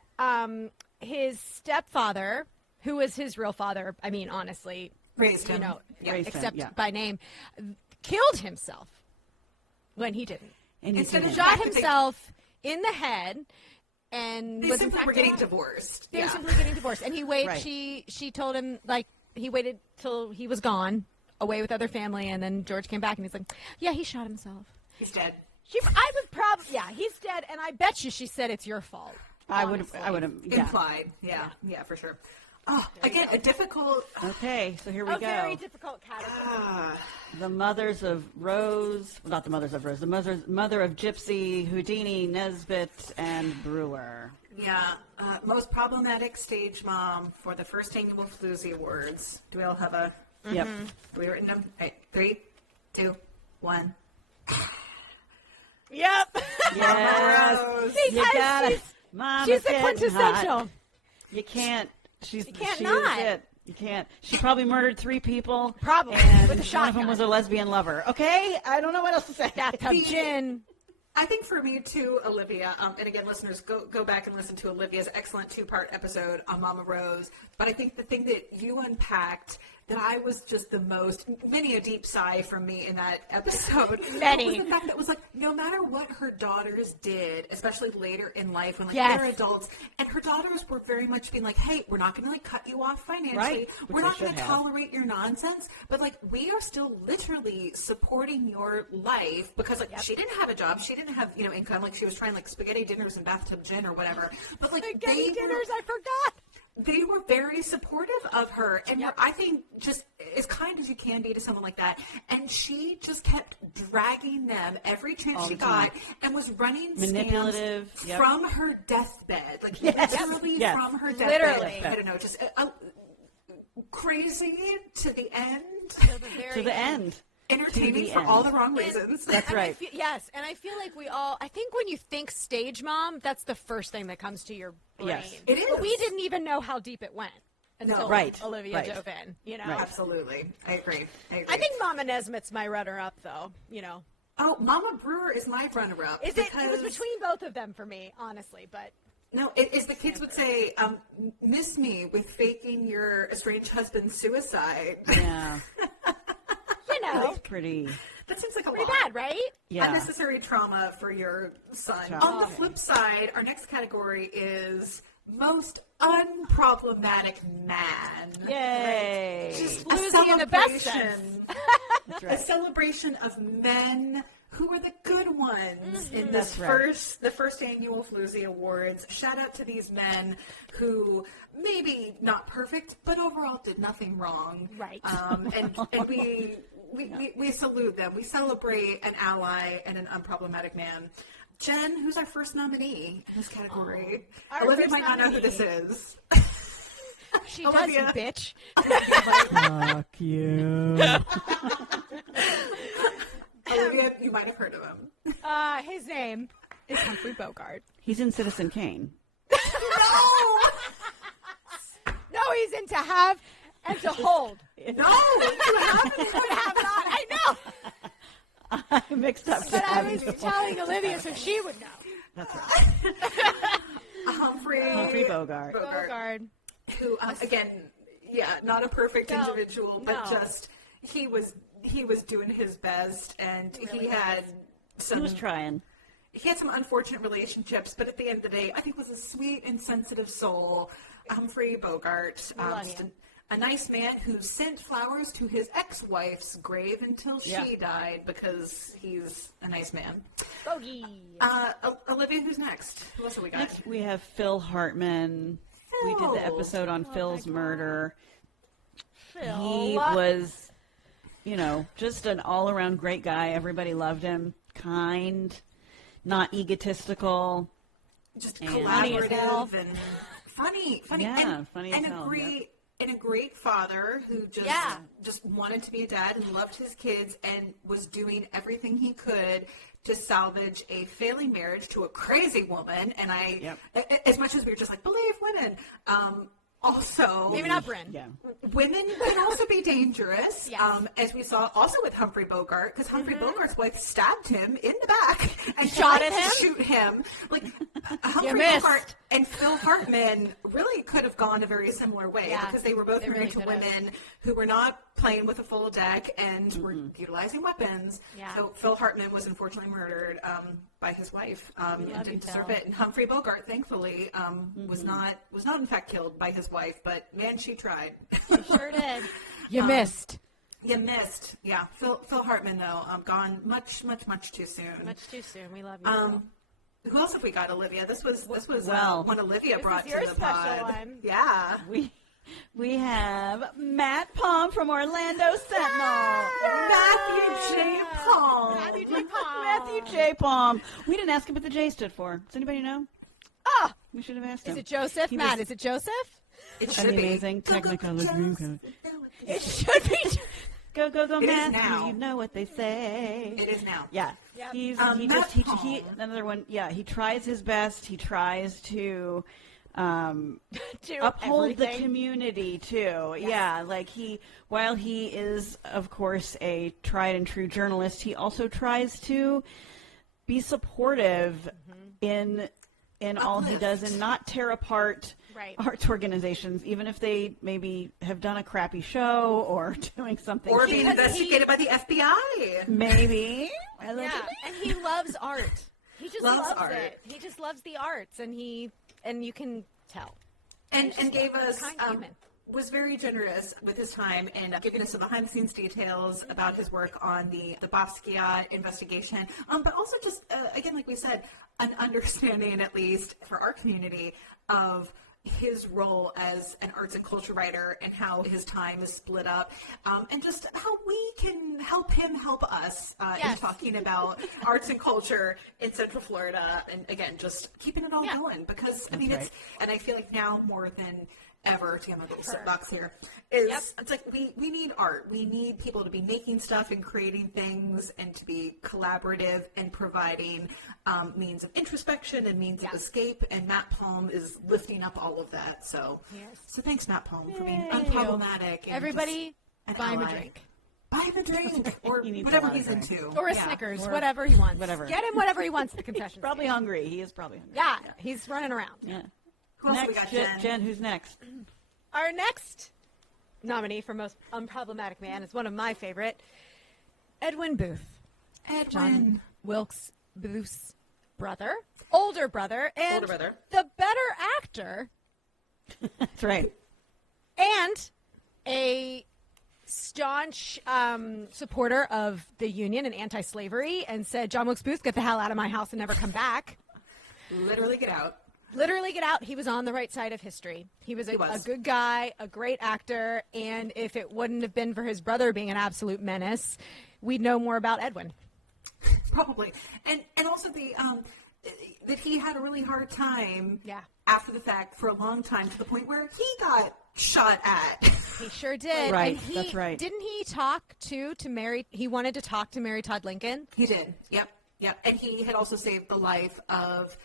his stepfather, who was his real father, I mean, honestly, raised him, except by name, killed himself when he didn't. And instead of shot himself in the head. And they simply were getting divorced. They were simply getting divorced. And he waited. Right. She told him, he waited till he was gone, away with other family, and then George came back and he's like, yeah, he shot himself. He's dead. He's dead, and I bet you she said it's your fault. I would have implied. Yeah, for sure. Oh, again, a difficult. Okay, so here we go. Very difficult category. The mothers of Rose, not the mothers of Rose, the mother of Gypsy, Houdini, Nesbitt, and Brewer. Yeah, most problematic stage mom for the first annual Floozy Awards. Do we all have a? Yep. We written them. Right, 3, 2, 1. Yep. Yes. You got it. She's the quintessential. Hot. You can't. She can't not. Is it. You can't. She probably murdered 3 people. Probably. And with a shotgun. One of them was a lesbian lover. Okay? I don't know what else to say. Bathtub gin. I think for me, too, Olivia, and again, listeners, go back and listen to Olivia's excellent 2-part episode on Mama Rose. But I think the thing that you unpacked that I was just the most, many a deep sigh from me in that episode. Many. Was the fact that was like, no matter what her daughters did, especially later in life when they're adults, and her daughters were very much being like, hey, we're not going to cut you off financially. Right. We're not going to tolerate your nonsense. But we are still literally supporting your life because she didn't have a job. She didn't have, income. She was trying spaghetti dinners and bathtub gin or whatever. But spaghetti dinners, I forgot. They were very supportive of her, and I think just as kind as you can be to someone like that. And she just kept dragging them every chance she got, and was running manipulative from her deathbed, literally from her deathbed. Literally, I don't know, just crazy to the end. To the end. Entertaining for all the wrong reasons. That's right. And I feel like I think when you think stage mom, that's the first thing that comes to your brain. Yes. It is. But we didn't even know how deep it went until Olivia dove in, Right. Absolutely. I agree. I think Mama Nesbitt's my runner-up, though, Oh, Mama Brewer is my runner-up. It was between both of them for me, honestly, but... No, as the kids would say, miss me with faking your estranged husband's suicide. Yeah. That's pretty. That seems like pretty bad, right? Yeah. Unnecessary trauma for your son. On the flip side, our next category is most unproblematic man. Yay! Just Floozy in the best sense. That's right. A celebration of men who are the good ones in this the first annual Floozy Awards. Shout out to these men who maybe not perfect, but overall did nothing wrong. Right. And we salute them. We celebrate an ally and an unproblematic man. Jen, who's our first nominee in this category? Olivia might not know who this is. She does, you bitch. Fuck you. Olivia, you might have heard of him. His name is Humphrey Bogart. He's in Citizen Kane. No, he's into have and to hold. No, have it on. I know. I mixed up. But I was telling Olivia so she would know. That's right. Humphrey Bogart. Who, again, not a perfect individual, but just he was doing his best, and he had some. He was trying. He had some unfortunate relationships, but at the end of the day, I think was a sweet and sensitive soul. Humphrey Bogart, a nice man who sent flowers to his ex-wife's grave until she died because he's a nice man. Bogey. Olivia, who's next? Who else have we got? Next, we have Phil Hartman. We did the episode on Phil's murder. Phil. He was, just an all-around great guy. Everybody loved him. Kind, not egotistical. Just collaborative and funny. Yeah, funny as hell. And a great father who just wanted to be a dad and loved his kids and was doing everything he could to salvage a failing marriage to a crazy woman. And as much as we were just like, believe women, also, maybe not Bryn. Yeah. Women can also be dangerous, yes. As we saw also with Humphrey Bogart, because Humphrey Bogart's wife stabbed him in the back and shot tried at him. To shoot him. Like Humphrey Bogart and Phil Hartman really could have gone a very similar way because they were both married to women who were not playing with a full deck and were utilizing weapons. Yeah. So Phil Hartman was unfortunately murdered by his wife and didn't deserve it. And Humphrey Bogart, thankfully, was not in fact killed by his wife, but man, she tried. Sure did. You missed. You missed. Yeah. Phil Hartman, though, gone much too soon. Much too soon. We love you. Who else have we got, Olivia? This was one Olivia brought to your the special pod. one. Yeah. We have Matt Palm from Orlando Sentinel. Matthew J. Palm. Matthew J. Palm. Matthew J. Palm. We didn't ask him what the J stood for. Does anybody know? Ah! We should have asked him. Is it Joseph? Matt, is it Joseph? It should be. Amazing Technicolor Dreamcoat. It should be. Go, It is Matthew. now. You know what they say. It is now. Yeah. Yep. He another one. Yeah, he tries his best. He tries to uphold the community too. Yes. Yeah, while he is of course a tried and true journalist, he also tries to be supportive in all he does and not tear apart arts organizations, even if they maybe have done a crappy show or doing something. Or being investigated by the FBI. Maybe. And he loves art. He just loves it. He just loves the arts, and you can tell. And gave us was very generous with his time and giving us some behind-the-scenes details about his work on the Basquiat investigation, but also just, again, like we said, an understanding, at least for our community, of his role as an arts and culture writer and how his time is split up, and just how we can help him help us in talking about arts and culture in Central Florida, and again, just keeping it all going, because I mean, it's, and I feel like now more than ever, to get my little soapbox here, is it's like we need art. We need people to be making stuff and creating things and to be collaborative and providing means of introspection and means of escape. And Matt Palm is lifting up all of that. So, so thanks, Matt Palm, for being unproblematic. And everybody, buy him a drink. Buy him a drink or whatever he's into. Or a Snickers, whatever he wants. Whatever. Get him whatever he wants at the concession. Probably hungry. He is probably hungry. Yeah, he's running around. Yeah. Next, Jen, who's next? Our next nominee for Most Unproblematic Man is one of my favorite, Edwin Booth. John Wilkes Booth's older brother, and the better actor. That's right. And a staunch supporter of the Union and anti-slavery, and said, John Wilkes Booth, get the hell out of my house and never come back. Literally get out. Literally get out. He was on the right side of history. He was a good guy, a great actor, and if it wouldn't have been for his brother being an absolute menace, we'd know more about Edwin. Probably. And also that he had a really hard time after the fact for a long time, to the point where he got shot at. He sure did. Right, and that's right. Didn't he talk to Mary? He wanted to talk to Mary Todd Lincoln? He did. Yep. And he had also saved the life of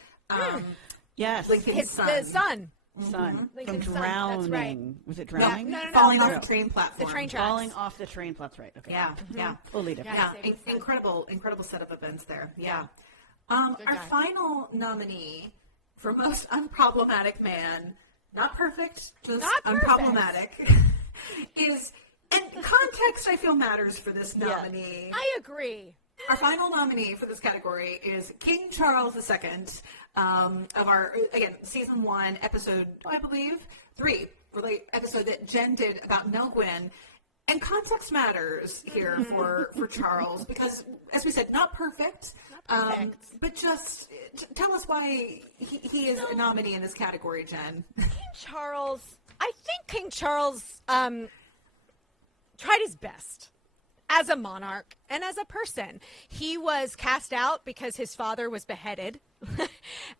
Lincoln's son. The son. From drowning. That's right. Was it drowning? No. Falling off the train platform. The train tracks. Falling off the train. That's right. Okay. Yeah. Totally different. Yeah. Incredible set of events there. Yeah. Our final nominee for Most Unproblematic Man, not perfect, just unproblematic, is, and context I feel matters for this nominee. I agree. Our final nominee for this category is King Charles II of our, again, season 1, episode, I believe, 3, really episode that Jen did about Nelwyn. And context matters here for Charles because, as we said, not perfect. But just tell us why he is a nominee in this category, Jen. King Charles, I think King Charles tried his best as a monarch and as a person. He was cast out because his father was beheaded.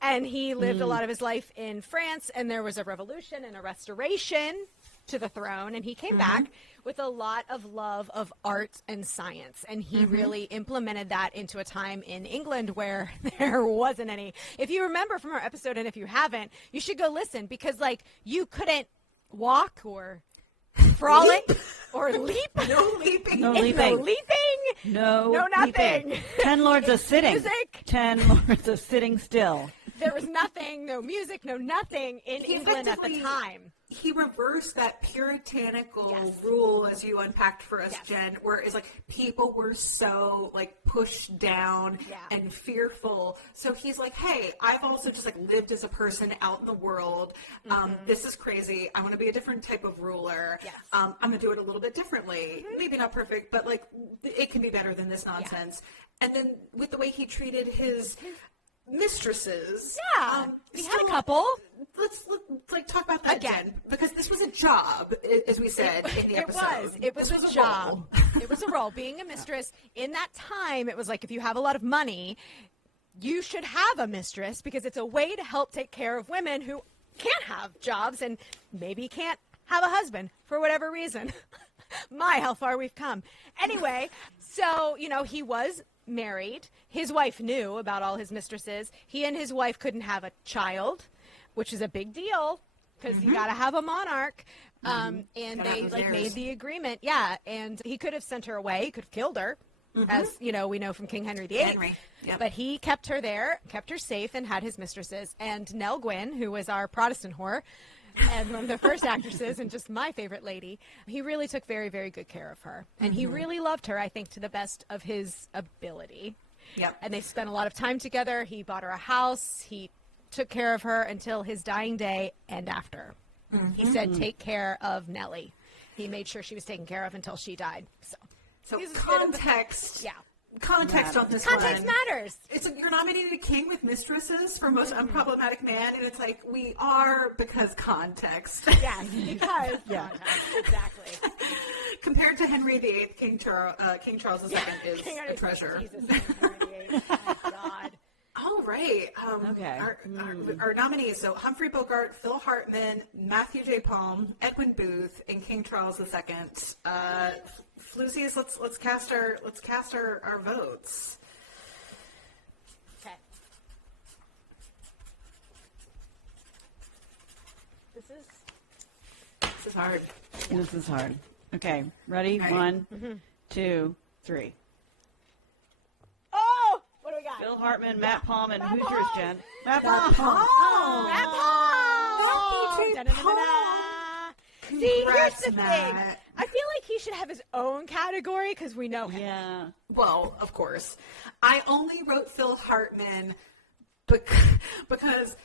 And he lived a lot of his life in France, and there was a revolution and a restoration to the throne, and he came back with a lot of love of art and science, and he really implemented that into a time in England where there wasn't any. If you remember from our episode, and if you haven't, you should go listen, because like you couldn't walk or frolic or leap. No leaping. No leaping. No leaping. No nothing. Leaping. 10 lords of sitting. Music. 10 lords of sitting still. There was nothing, no music, no nothing in England at the time. He reversed that puritanical rule, as you unpacked for us, Jen, where it's like people were so like pushed down and fearful. So he's like, hey, I've also just like lived as a person out in the world. This is crazy. I want to be a different type of ruler. I'm going to do it a little bit differently. Maybe not perfect, but like it can be better than this nonsense. And then with the way he treated his mistresses. We had a couple. Let's like talk about that again, because this was a job, as we said in the episode. It was a job. It was a role. Being a mistress in that time, it was like if you have a lot of money, you should have a mistress because it's a way to help take care of women who can't have jobs and maybe can't have a husband for whatever reason. My, how far we've come. Anyway, so, he was married. His wife knew about all his mistresses. He and his wife couldn't have a child, which is a big deal because you got to have a monarch. And they made the agreement. Yeah. And he could have sent her away. He could have killed her, as we know from King Henry VIII. But he kept her there, kept her safe, and had his mistresses. And Nell Gwynn, who was our Protestant whore, and one of the first actresses and just my favorite lady, he really took very, very good care of her. And he really loved her, I think, to the best of his ability. And they spent a lot of time together. He bought her a house. He took care of her until his dying day and after. He said, take care of Nellie. He made sure she was taken care of until she died. So context. Context on this Context one. matters. You're nominated a king with mistresses for most unproblematic man, and it's like we are because context. Yes, because context, exactly. Compared to Henry VIII, King Charles II is a treasure. Jesus, Henry VIII. Oh, God. All right. Our nominees: so Humphrey Bogart, Phil Hartman, Matthew J. Palm, Edwin Booth, and King Charles II. Floozies, let's cast our votes. Okay. This is hard. This is hard. Okay, ready? Right. 1, 2, 3. Oh, what do we got? Phil Hartman, Matt Palm, and who's Palm. yours, Jen? Matt Palm. Palm. Matt Palm. Matthew J. Palm. See, here's the Matt. thing. I feel like he should have his own category because we know him. Yeah. Well, of course. I only wrote Phil Hartman because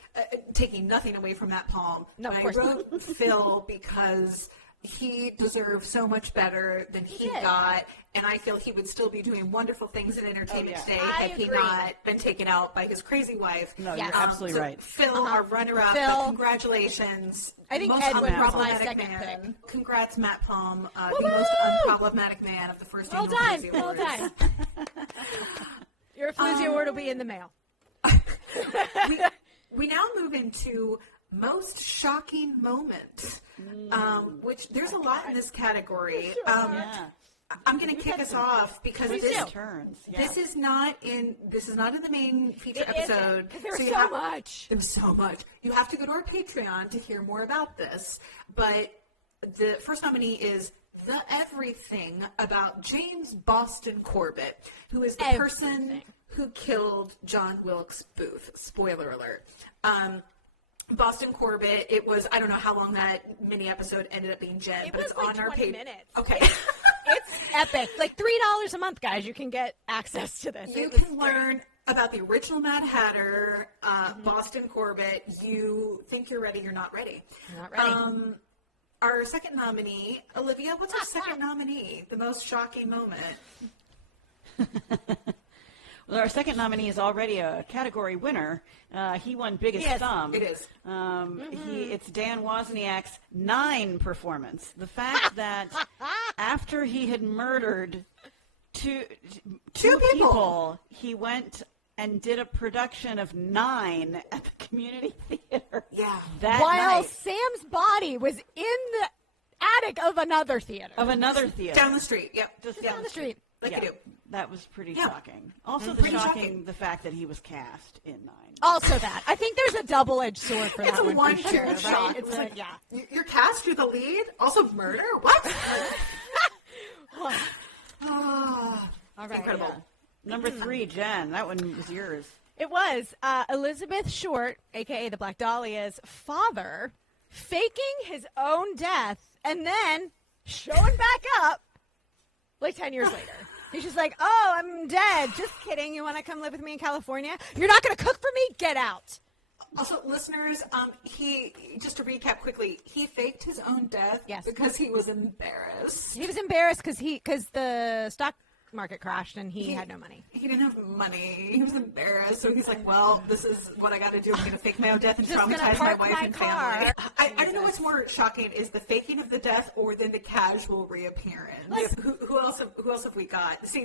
taking nothing away from Matt Palm. No, of I course wrote Phil because he deserves so much better than he did. got, and I feel he would still be doing wonderful things in entertainment today I had he agree. not been taken out by his crazy wife. No, Yes. you're absolutely So right. Phil, our runner-up, Phil. but congratulations. I think Most Edwin was my unproblematic second man. pick. Congrats, Matt Palm, the Woo-hoo! most unproblematic man of the first Well annual done. Floozy Well Awards. done. Your Floozy Award will be in the mail. We now move into most shocking moment, which there's a lot in this category. I'm going to kick us off because Turns. Yeah. this is not in the main feature episode. There's you so have- much. There's so much. You have to go to our Patreon to hear more about this. But the first nominee is the everything about James Boston Corbett, who is the person who killed John Wilkes Booth. Spoiler alert. Boston Corbett, it was, I don't know how long that mini episode ended up being, Jen, but was it's like on our 20 page. minutes. Okay. It's epic. Like $3 a month, guys. You can get access to this. You can learn about the original Mad Hatter, Boston Corbett. You think you're ready, you're not ready. You're not ready. Our second nominee, Olivia, what's our second nominee? The most shocking moment. Well, our second nominee is already a category winner. He won Biggest Thumb. It is. It's Dan Wozniak's 9 performance. The fact that after he had murdered two people, he went and did a production of 9 at the community theater. Yeah. That While night. Sam's body was in the attic of another theater. Down the street. Yep. Just down the street. Like you do. That was pretty shocking. Also, Pretty shocking. the fact that he was cast in 9. Also that. I think there's a double-edged sword for It's that a one. one For sure, two right? shot. It's like, yeah. You're cast, you're the lead. Also murder? What? All right. Incredible. Yeah. Number 3, Jen. That one was yours. It was Elizabeth Short, a.k.a. the Black Dahlia's father, faking his own death and then showing back up like 10 years later. He's just like, oh, I'm dead. Just kidding. You want to come live with me in California? You're not going to cook for me? Get out. Also, listeners, just to recap quickly, he faked his own death Yes. because he was embarrassed. He was embarrassed because the stock market crashed and he had no money. He didn't have money. He was embarrassed. So he's like, well, this is what I got to do. I'm going to fake my own death and Just gonna traumatize my park wife my and car. family. I don't know what's more shocking is the faking of the death or then the casual reappearance. Who else have we got? See,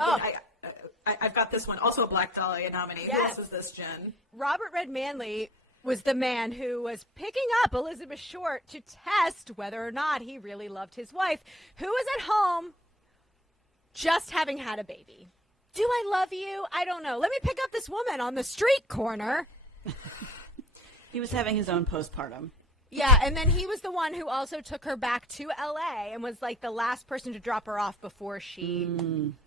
I've got this one. Also a Black Dahlia nominee. Yes. Who else was this, Jen? Robert Red Manley was the man who was picking up Elizabeth Short to test whether or not he really loved his wife, who was at home just having had a baby. Do I love you? I don't know. Let me pick up this woman on the street corner. He was having his own postpartum. Yeah, and then he was the one who also took her back to L.A. and was like the last person to drop her off before she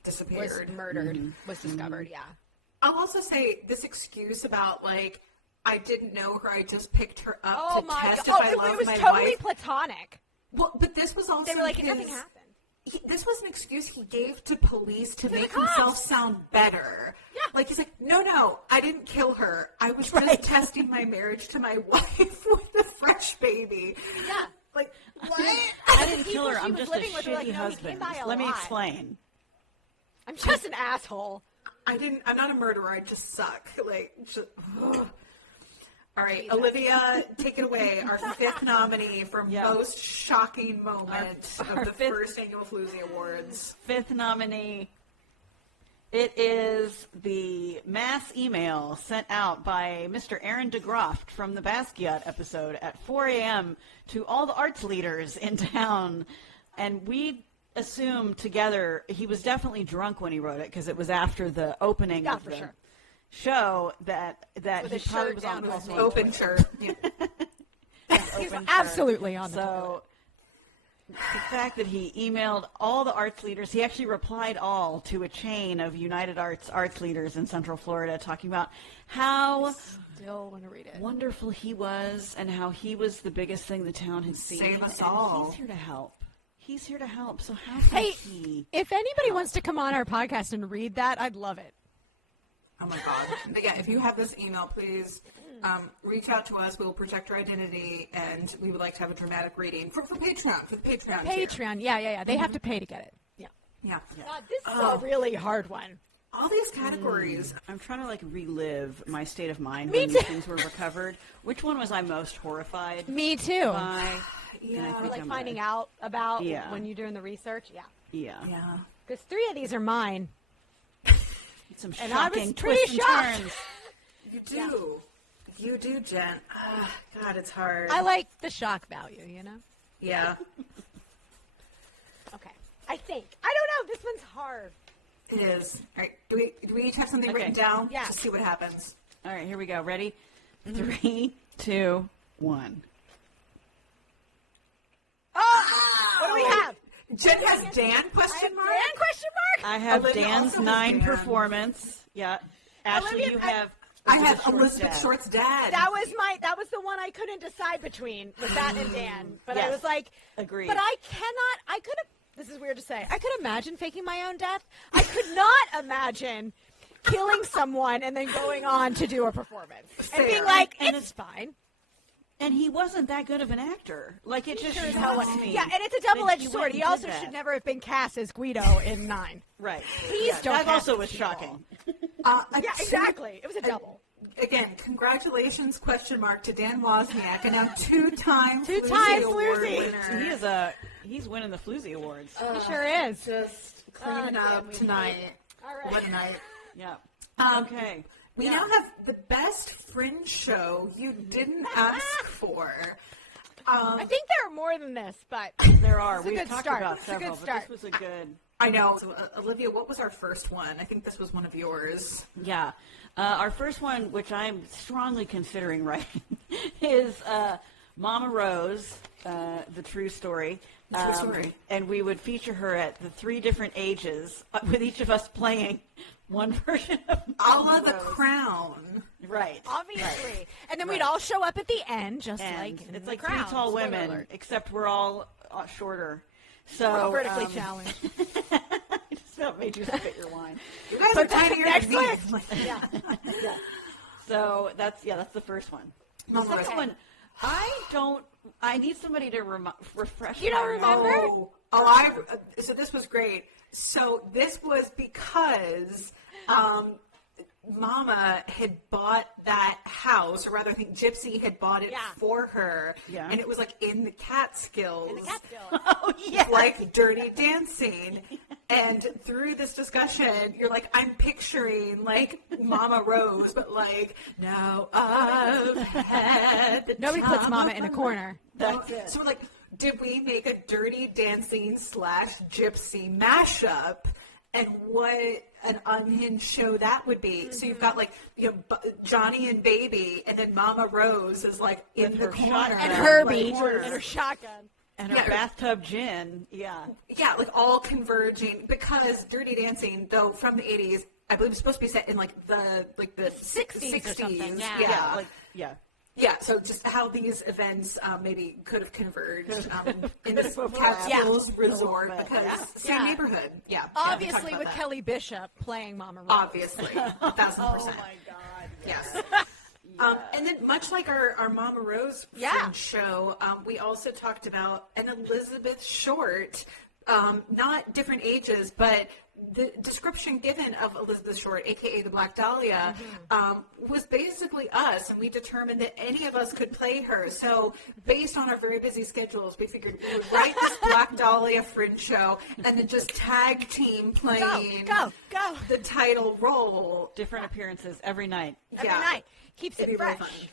Disappeared. was murdered, was discovered, yeah. I'll also say this excuse about, like, I didn't know her, I just picked her up to test if I loved it was my totally wife. platonic. Well, but this was also They were like, nothing happened. This was an excuse he gave to police to make himself sound better. Yeah. Like, he's like, no, I didn't kill her. I was just testing my marriage to my wife with a fresh baby. Yeah. Like, what? I didn't kill her. She I'm was just a living with her, like, shitty no, he came husband. by a Let me lot. explain. I'm just an asshole. I'm not a murderer. I just suck. Like, all right, Olivia, take it away. Our 5th nominee for most shocking moment of the first annual Floozy Awards. 5th nominee. It is the mass email sent out by Mr. Aaron DeGroft from the Basquiat episode at 4 a.m. to all the arts leaders in town. And we assumed together he was definitely drunk when he wrote it because it was after the opening of the show that he probably was on the open shirt. He was absolutely on the So the fact that he emailed all the arts leaders, he actually replied all to a chain of United Arts leaders in Central Florida talking about how wonderful he was and how he was the biggest thing the town had seen. Save us and all. He's here to help. He's here to help. So how can he? If anybody wants to come on our podcast and read that, I'd love it. Oh my God. Again, if you have this email, please reach out to us. We'll protect your identity, and we would like to have a dramatic reading for Patreon. For the Patreon. Patreon, yeah. They have to pay to get it. Yeah. God, this is a really hard one. All these categories. I'm trying to relive my state of mind when these things were recovered. Which one was I most horrified? Me too. By? Yeah. Or finding out about when you're doing the research. Yeah. Because 3 of these are mine. Some And I shocking was pretty twists and shocked. turns. You do. You do, Jen. God, it's hard. I like the shock value, you know? Yeah. Okay. I think. I don't know. This one's hard. It is. All right. Do we each have something written down? Yeah. Just see what happens. All right, here we go. Ready? 3, 2, 1. What do we have? Jen has Dan question mark? Dan question mark? I have Olivia Dan's also has 9 Dan. performance. Yeah. Ashley, Olivia, you have. I have Short's Elizabeth dad. Short's dad. That was the one I couldn't decide between, was that and Dan. But I Yes. was like, Agreed. But I could have this is weird to say. I could imagine faking my own death. I could not imagine killing someone and then going on to do a performance and being like, it's fine. And he wasn't that good of an actor. Like, it just shocks me. Yeah, and it's a double-edged sword. He also should never have been cast as Guido in 9. Right. Please don't. That also was shocking. Yeah, exactly. It was a double. Again, congratulations, to Dan Wozniak, and a two-time Floozy. He's winning the Floozy Awards. He sure is. Just cleaning up tonight. All right. What night? Yeah. Okay. We now have the best Fringe show you didn't ask for. I think there are more than this, but there are. We've talked start. about several, but this was a good. I know. So, Olivia, what was our first one? I think this was one of yours. Yeah. Our first one, which I'm strongly considering writing, is Mama Rose, the true story. True story. And we would feature her at the 3 different ages, with each of us playing one version of a la The Crown. Right. Obviously. Right. And then we'd all show up at the end, just like in it's The like Crown. 3 tall women, alert. except we're all shorter. So We're all vertically challenged. That made you spit your wine. You guys are tinier next than me. yeah. So that's the first one. The second one, I need somebody to refresh. You don't remember? So this was great. So this was because Mama had bought that house, or rather, I think Gypsy had bought it for her. Yeah. And it was like in the Catskills. Oh, yeah. Like Dirty Dancing. And through this discussion, you're like, I'm picturing like Mama Rose, but like, now I've had the Nobody time puts Mama in a corner. That's it. So we're like, did we make a Dirty Dancing / Gypsy mashup? And what an unhinged show that would be. So you've got like, Johnny and Baby, and then Mama Rose is like in the corner. And Herbie like, and her shotgun. And her bathtub gin, yeah. Yeah, like all converging, because Dirty Dancing, though from the 80s, I believe it's supposed to be set in like the 60s or something. Yeah. Yeah, so just how these events maybe could have converged in this Catskills resort, because same neighborhood. Yeah. Obviously with Kelly Bishop playing Mama Rose. Obviously. 1,000%. Oh my God. Yes. And then much like our Mama Rose Fringe show, we also talked about an Elizabeth Short, not different ages, but the description given of Elizabeth Short, a.k.a. the Black Dahlia, was basically us, and we determined that any of us could play her. So based on our very busy schedules, we figured we would write this Black Dahlia Fringe show and then just tag team playing Go. the title role. Different appearances every night. Every night. Keeps it fresh.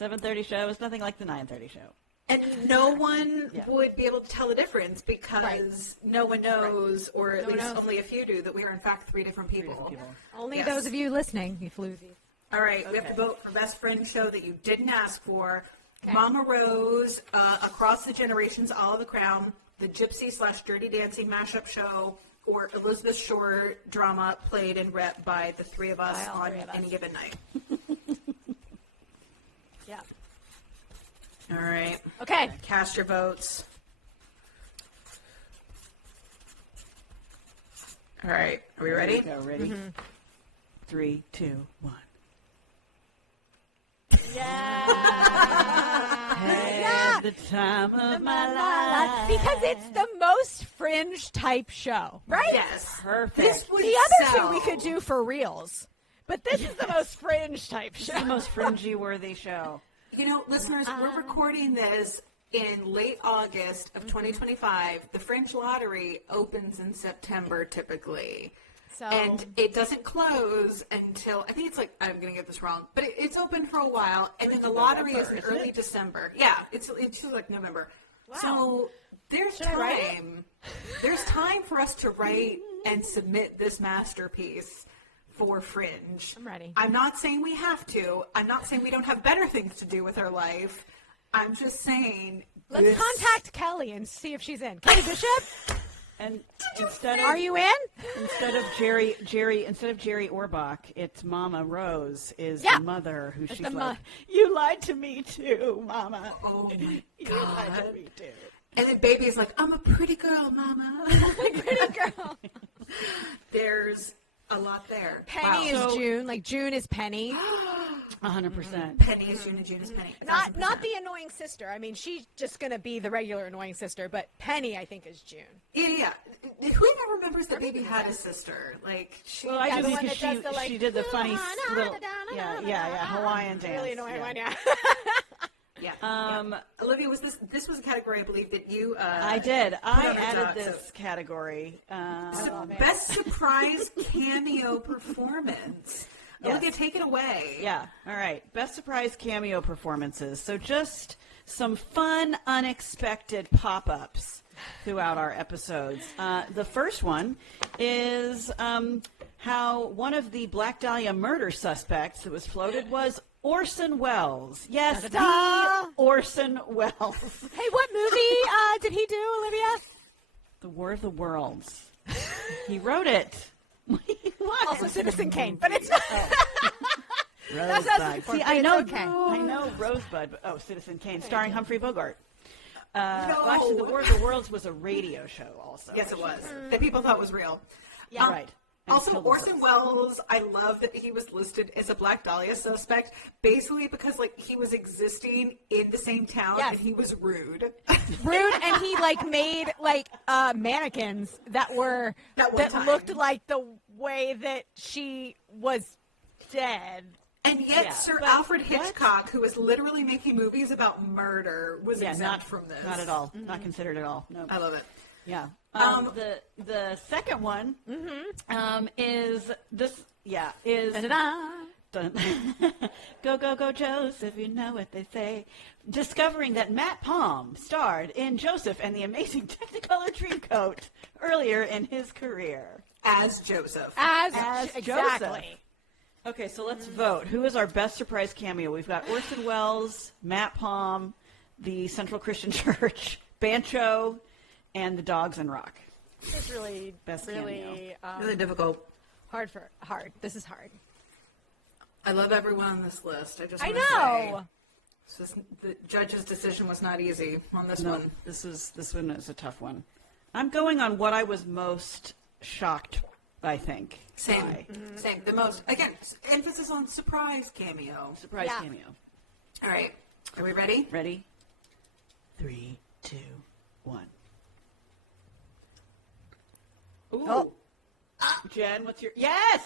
Really 7:30 show is nothing like the 9:30 show. And no one would be able to tell the difference, because no one knows, or at least only a few do, that we are in fact 3 different people. Only those of you listening, you floozies. All right, we have to vote for best Fringe show that you didn't ask for. Okay. Mama Rose, Across the Generations, All of the Crown, the Gypsy / Dirty Dancing mashup show, or Elizabeth Short drama played and rep by the 3 of us on any given night. Yeah. All right. Okay. Cast your votes. All right. Are we ready? Ready? Mm-hmm. 3, 2, 1. Yeah. The time of my life. Because it's the most Fringe type show, right? Yes. Perfect. The other 2 we could do for reals, but this is the most Fringe type show. It's the most fringy worthy show. Listeners, we're recording this in late August of 2025. The Fringe Lottery opens in September typically. So, and it doesn't close until, I think it's like, I'm going to get this wrong, but it's open for a while, and then the lottery is in early December. Yeah, it's like November. Wow. So there's time. There's time for us to write and submit this masterpiece for Fringe. I'm ready. I'm not saying we have to. I'm not saying we don't have better things to do with our life. I'm just saying. Let's contact Kelly and see if she's in. Kelly Bishop? And instead of, are you in? Instead of Jerry Orbach, it's Mama Rose is the mother who she's like, you lied to me too, Mama. Oh, you lied to me too. And then Baby's like, I'm a pretty girl, Mama. Pretty girl. There's a lot there. Penny is June. Like June is Penny. 100%. Penny is June and June is Penny. Not the annoying sister. I mean, she's just going to be the regular annoying sister, but Penny, I think, is June. Yeah. Who even remembers that Baby had a sister? Like, she... Well, I Yeah, do the one because that does the, like, she did the funny little, Hawaiian dance. Really annoying one, yeah. Yeah. Olivia, this was a category I believe that you I did. I on the added doc, this category. Best surprise cameo performance. Yes. Olivia, take it away. Yeah. All right. Best surprise cameo performances. So just some fun, unexpected pop-ups throughout our episodes. The first one is how one of the Black Dahlia murder suspects that was floated was Orson Welles. Yes, the Orson Welles. Hey, what movie did he do, Olivia? The War of the Worlds. He wrote it. What? Also Citizen Kane, but it's not. Rosebud. See, I know, okay. I know Rosebud. But, Citizen Kane, starring Humphrey Bogart. No. Well, actually, The War of the Worlds was a radio show, also. Yes, it was. That people thought was real. Yeah, right. And Also, Orson Welles, I love that he was listed as a Black Dahlia suspect, basically because, like, he was existing in the same town and he was rude. Rude, and he, like, made, like, mannequins that looked like the way that she was dead. And yet, Sir Alfred Hitchcock, who was literally making movies about murder, was exempt from this. Not at all. Not considered at all. No. I love it. Yeah. The second one is this. Yeah, is Go Go Go Joseph. You know what they say. Discovering that Matt Palm starred in Joseph and the Amazing Technicolor Dreamcoat earlier in his career as Joseph. As Joseph. exactly. Okay, so let's vote. Who is our best surprise cameo? We've got Orson Welles, Matt Palm, the Central Christian Church, Bancho, and the Dogs and Rock. It's really Really difficult. Hard. This is hard. I love everyone on this list. I know. The judge's decision was not easy on this one. This one is a tough one. I'm going on what I was most shocked, I think. Same. Same. The most, again, emphasis on surprise cameo. Surprise cameo. All right. Are we ready? Ready? 3, 2, 1. Ooh. Oh. Jen, what's your... Yes!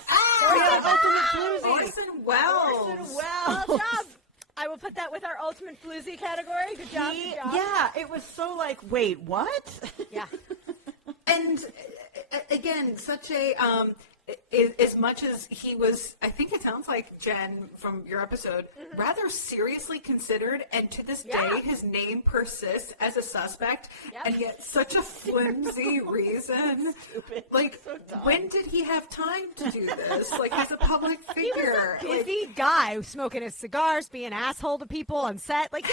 Orson Welles. Well job. I will put that with our ultimate floozy category. Good job. Yeah, it was so like, wait, what? Yeah. And again, such a as much as he was, I think it sounds like, Jen, from your episode, rather seriously considered, and to this day, his name persists as a suspect, and yet such a flimsy reason. Stupid. Like, So dumb. when did he have time to do this? Like, as a public figure. He was a busy guy smoking his cigars, being an asshole to people on set. Like,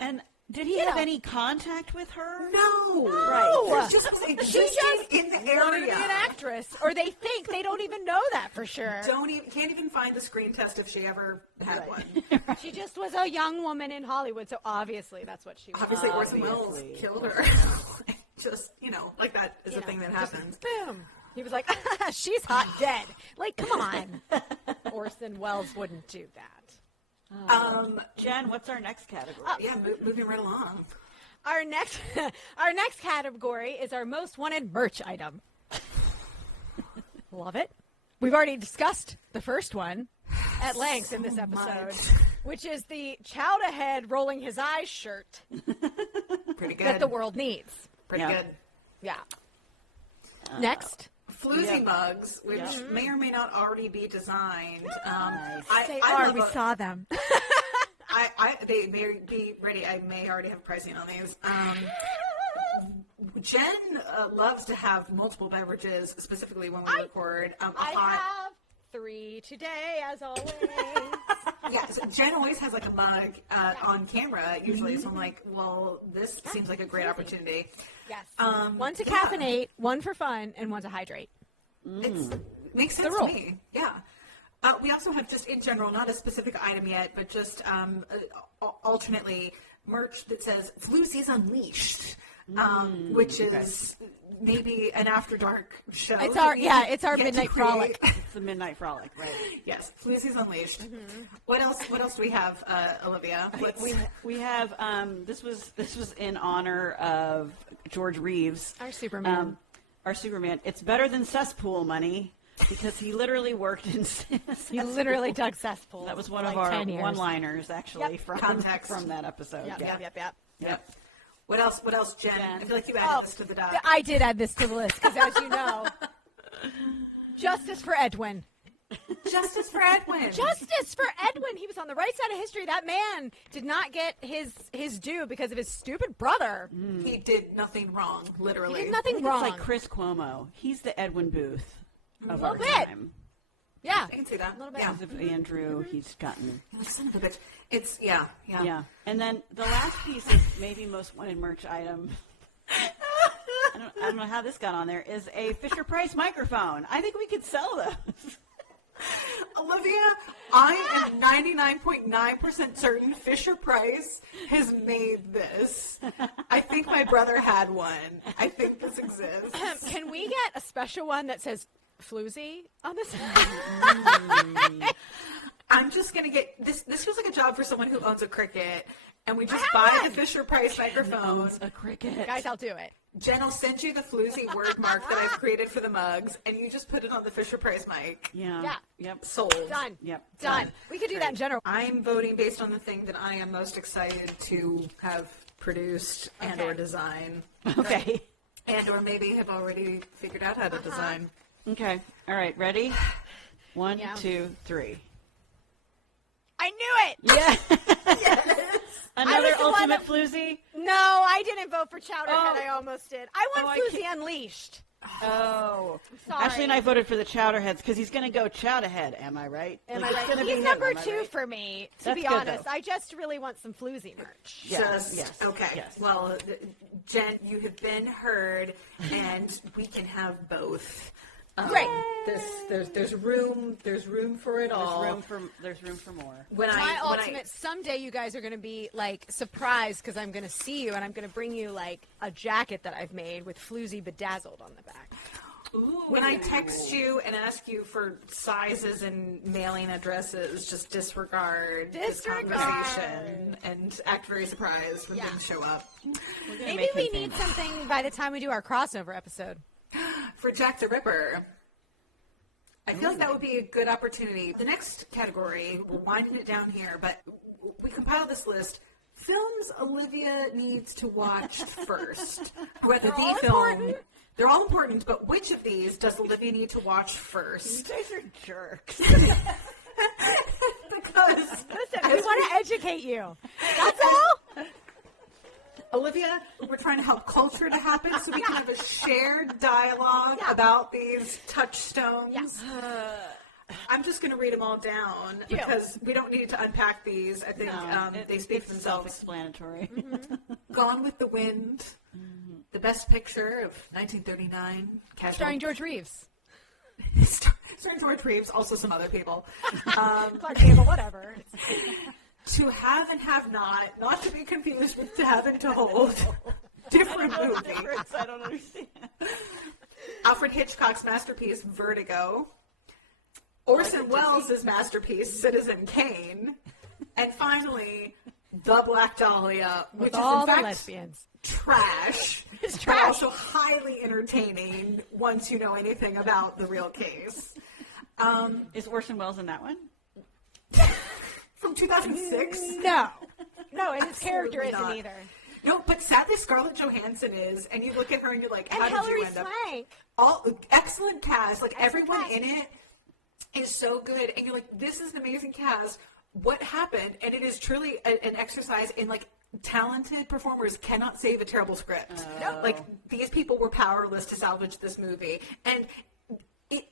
And did he have any contact with her? No. Right. She just she existing just in the wanted to be area. an actress, or they think they don't even know that for sure. Can't even find the screen test if she ever had one. She just was a young woman in Hollywood, so obviously that's what she was. Obviously, Orson Welles killed her. Just, like that is a thing that happens. Boom. He was like, she's hot dead. Like, come on. Orson Welles wouldn't do that. Jen, what's our next category? Moving right along. Our next category is our most wanted merch item. Love it. We've already discussed the first one at length in this episode, which is the Chowda Head rolling his eyes shirt. Pretty good. That the world needs. Pretty good. Yeah. Next. Floozy mugs, which may or may not already be designed. We saw them. They may be ready. I may already have pricing on these. Jen loves to have multiple beverages, specifically when we record. I have 3 today, as always. Yeah, so Jen always has like a mug on camera usually, so I'm like, well, this seems like a great opportunity. Yes. One to caffeinate, one for fun, and one to hydrate. It makes sense to me. Yeah. We also have just in general, not a specific item yet, but just alternately merch that says Floozy's Unleashed. which is maybe an after dark show. It's our midnight frolic. It's the midnight frolic, right? Yes, Floozy's Unleashed. What else do we have, Olivia? We have this was in honor of George Reeves, our Superman. It's better than cesspool money because he literally worked in. He literally dug cesspools. That was one of our one-liners, actually, from that episode. Yep. What else, Jen? I feel like you added this to the doc. I did add this to the list because, as you know, justice for Edwin. Justice for Edwin. Justice for Edwin. He was on the right side of history. That man did not get his due because of his stupid brother. He did nothing wrong, literally. He did nothing wrong. It's like Chris Cuomo. He's the Edwin Booth of our bit. time. Yeah. I can see that. A little bit. Because of Andrew, he's gotten. Son of a bitch. It's, yeah. And then the last piece of maybe most wanted merch item, I don't know how this got on there, is a Fisher-Price microphone. I think we could sell those. Olivia, I am 99.9% certain Fisher-Price has made this. I think my brother had one. I think this exists. Can we get a special one that says Floozy on this? I'm just going to get this. This feels like a job for someone who owns a Cricket, and we just buy the Fisher-Price microphone. A Cricket. Guys, I'll do it. Jen, I'll send you the Floozy word mark that I've created for the mugs, and you just put it on the Fisher-Price mic. Yeah. Yep. Sold. Done. Yep. Done. We could do that in general. I'm voting based on the thing that I am most excited to have produced and or design. Okay. And or maybe have already figured out how to design. Okay. All right. Ready? 1, 2, 3. I knew it. Yeah. Yes. Another ultimate Floozy? No, I didn't vote for Chowderhead. I almost did. I want Floozy Unleashed. Oh. Sorry. Ashley and I voted for the Chowderheads because he's going to go Chowderhead. Am I right? Am Like, I it's right? gonna be He's him, number am I 2 right? for me, to That's be good, honest. though. I just really want some Floozy merch. Yes. Okay. Yes. Well, Jen, you have been heard, and we can have both. Great. There's room for it all. There's room for more. My ultimate, someday you guys are going to be, like, surprised because I'm going to see you and I'm going to bring you, like, a jacket that I've made with Floozy bedazzled on the back. When I text you and ask you for sizes and mailing addresses, just disregard this conversation and act very surprised when things show up. Maybe we need something by the time we do our crossover episode. For Jack the Ripper, I feel like that would be a good opportunity. The next category, we're winding it down here, but we compiled this list. Films Olivia needs to watch first. Whether the film, they're all important, but which of these does Olivia need to watch first? You guys are jerks. Because listen, we want to educate you. That's all. Olivia, we're trying to help culture to happen so we can have a shared dialogue about these touchstones. Yes. I'm just going to read them all down because we don't need to unpack these. I think they speak for themselves. Self-explanatory. Gone with the Wind, the best picture of 1939. Starring George Reeves. Starring George Reeves, also some other people. Clark Gable, whatever. To Have and Have not to be confused with To Have and To Hold. Different movie. I don't understand. Alfred Hitchcock's masterpiece, Vertigo. Orson Welles' masterpiece, Citizen Kane. And finally, The Black Dahlia, which is all in the fact lesbians. Trash. It's But trash. also highly entertaining once you know anything about the real case. Is Orson Welles in that one? From 2006? No, and his character Absolutely isn't not. either. No, but sadly Scarlett Johansson is, and you look at her and you're like, And how did Hilary you end up? Swank. All excellent cast, like everyone cast. in it is so good, and you're like, this is an amazing cast. What happened? And it is truly an exercise in like talented performers cannot save a terrible script. Like these people were powerless to salvage this movie, and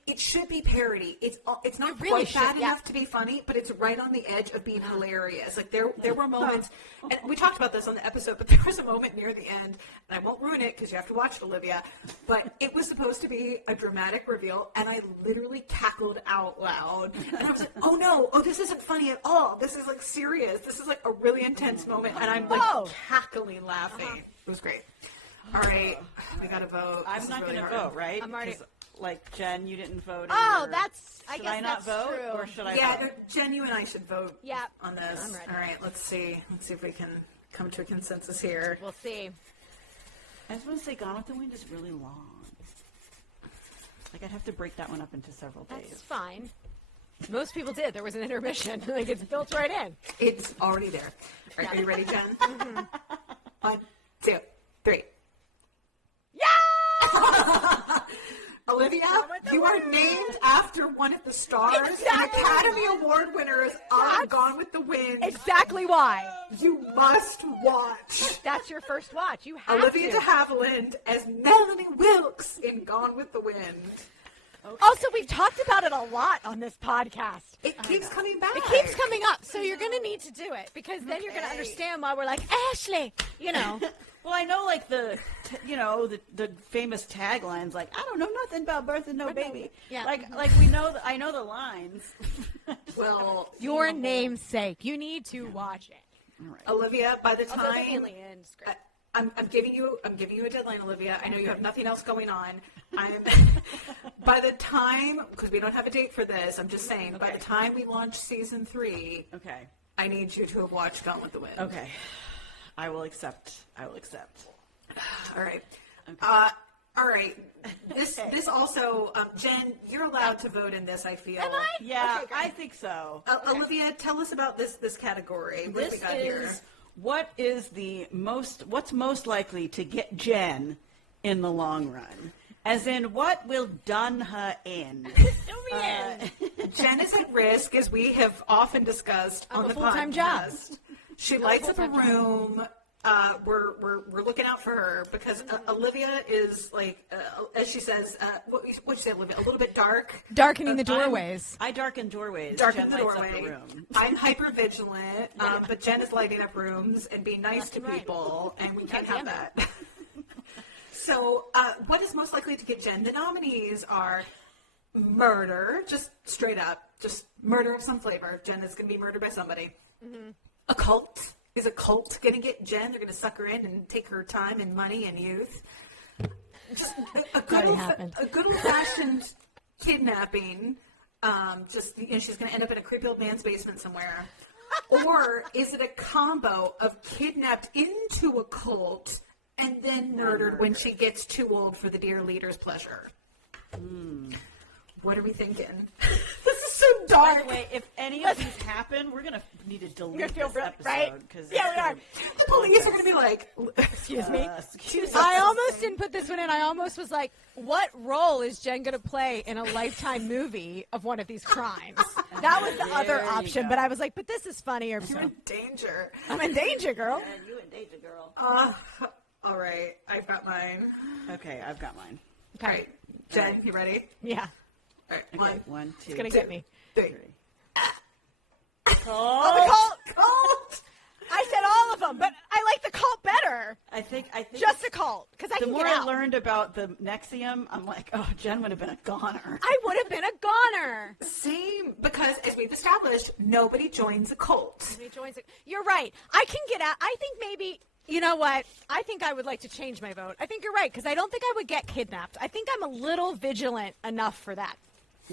it should be parody. It's not really quite bad should, enough to be funny, but it's right on the edge of being hilarious. Like there were moments, and we talked about this on the episode, but there was a moment near the end, and I won't ruin it because you have to watch it, Olivia. But it was supposed to be a dramatic reveal, and I literally cackled out loud. And I was like, oh no, this isn't funny at all. This is like serious. This is like a really intense moment, and I'm like cackling laughing. It was great. All right, we got to vote. I'm not going to vote, right? I'm already. 'Cause, like, Jen, you didn't vote. Oh, either. that's. Should I not vote, true. or should I? Yeah, vote? Jen, you and I should vote. Yeah. On this. I'm ready. All right, let's see. Let's see if we can come to a consensus here. We'll see. I just want to say, Gone with the Wind is really long. Like, I'd have to break that one up into several days. That's fine. Most people did. There was an intermission. Like, it's built right in. It's already there. All right, are you ready, Jen? Mm-hmm. 1, 2, 3. Yeah! Olivia, you are named after one of the stars Exactly. and Academy Award winners on Gone with the Wind. Exactly why. You must watch. That's your first watch. You have Olivia to. de Havilland as Melanie Wilkes in Gone with the Wind. Okay. Also, we've talked about it a lot on this podcast. It keeps coming back. It keeps coming up, so you're going to need to do it because then you're going to Okay. understand why we're like, Ashley, you know. Well, I know, like, the famous taglines, like, I don't know nothing about birth and no baby. Yeah. Like we know, I know the lines. Well, Your namesake. You need to watch it. All right. Olivia, by the Although the time alien script. I'm giving you a deadline, Olivia. I know you have nothing else going on. By the time, because we don't have a date for this, I'm just saying, by Okay. the time we launch season 3, Okay. I need you to have watched Gone with the Wind. Okay. I will accept. All right. Okay. All right. This also, Jen, you're allowed to vote in this, I feel. Am I? Yeah, Okay, great. I think so. Olivia, tell us about this category. What do This we got here? is what's most likely to get Jen in the long run. As in, what will done her in? Jen is at risk, as we have often discussed on a the full-time podcast. job. She lights up a room. We're looking out for her because Olivia is like, as she says, what'd you say, Olivia? A little bit dark. Darkening the doorways. I darken doorways. Darken Jen the lights up doorway. the room. I'm hyper vigilant, but Jen is lighting up rooms and being nice to Right. people, and we can't God have damn that. So, what is most likely to get Jen? The nominees are murder, just straight up, just murder of some flavor. Jen is going to be murdered by somebody. Mm-hmm. A cult. Is a cult going to get Jen? They're going to suck her in and take her time and money and youth. Just a good old-fashioned kidnapping. She's going to end up in a creepy old man's basement somewhere. Or is it a combo of kidnapped into a cult and then murdered when she gets too old for the dear leader's pleasure? What are we thinking? This is so By dark. the way, if any of these happen, we're going to need to delete feel this real- episode. right? Yeah, we are. The police are going to be like, Excuse me. Excuse I almost didn't put this one in. I almost was like, what role is Jen going to play in a Lifetime movie of one of these crimes? That was the other There you option, go. but I was like, but this is funnier. you're in danger. I'm in danger, girl. And you and Danger Girl. All right, I've got mine. Okay, I've got mine. All right, Jen, you ready? Yeah. All right, Okay, 1, 2, It's going to get me. 3. 3. Oh, the cult! I said all of them, but I like the cult better. I think Just the cult, because I the can more get I out. learned about the Nexium, I'm like, oh, Jen would have been a goner. I would have been a goner. Same, because as we've established, nobody joins a cult. You're right. I can get out. I think maybe, you know what? I think I would like to change my vote. I think you're right, because I don't think I would get kidnapped. I think I'm a little vigilant enough for that.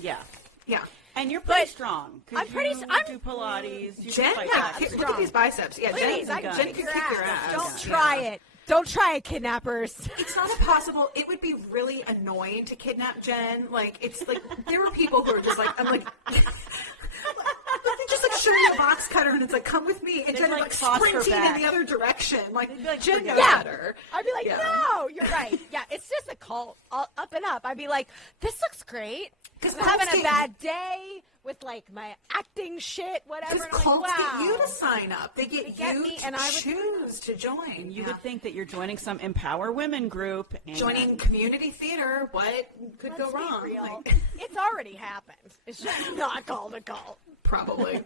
Yeah. Yeah. And you're pretty But strong. I'm pretty- You I'm- do Pilates. You Jen, can fight yeah, back. look at these biceps. Yeah, Look at Jen, these. I can Jen kick can your kick your ass. ass. Don't Yeah. try it. Don't try it, kidnappers. It's not impossible. It would be really annoying to kidnap Jen. Like, it's like, there are people who are just like, I'm like, they just like show you a box cutter and it's like, come with me. And They'd, Jen is like, like toss her sprinting back. in the other direction. Like, like, Jen forget knows Yeah. better. I'd be like, Yeah. no, you're right. Yeah, it's just a cult, all up and up. I'd be like, this looks great. 'Cause I'm having cults a get- bad day with like my acting shit, whatever. Because And I'm cults like, wow. get you to sign up. They get you me, to and I would- choose to join. You Yeah. would think that you're joining some Empower Women group. And Joining community theater, what could Let's go be wrong? real. Like, It's already happened. It's just not called a cult. probably.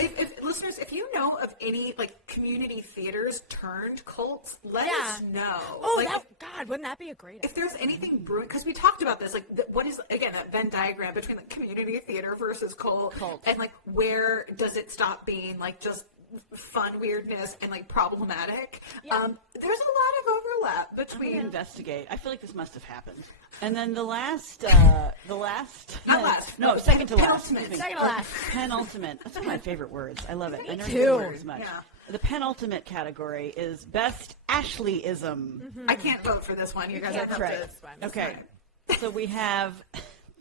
If listeners, if you know of any like community theaters turned cults, let us know. Oh, Like, God, wouldn't that be a great if there's anything brewing, because we talked about this, like what is again a Venn diagram between like community theater versus cult, and like where does it stop being like just fun weirdness and like problematic. Yeah. There's a lot of overlap between. I'm gonna investigate. I feel like this must have happened. And then the last, Not last. No, second to last. Penultimate. Second to last. Penultimate. That's one of my favorite words. I love it. I never too. use words much. Yeah. The penultimate category is Best Ashleyism. I can't vote for this one. You guys can't have vote to. for this one. Okay. So we have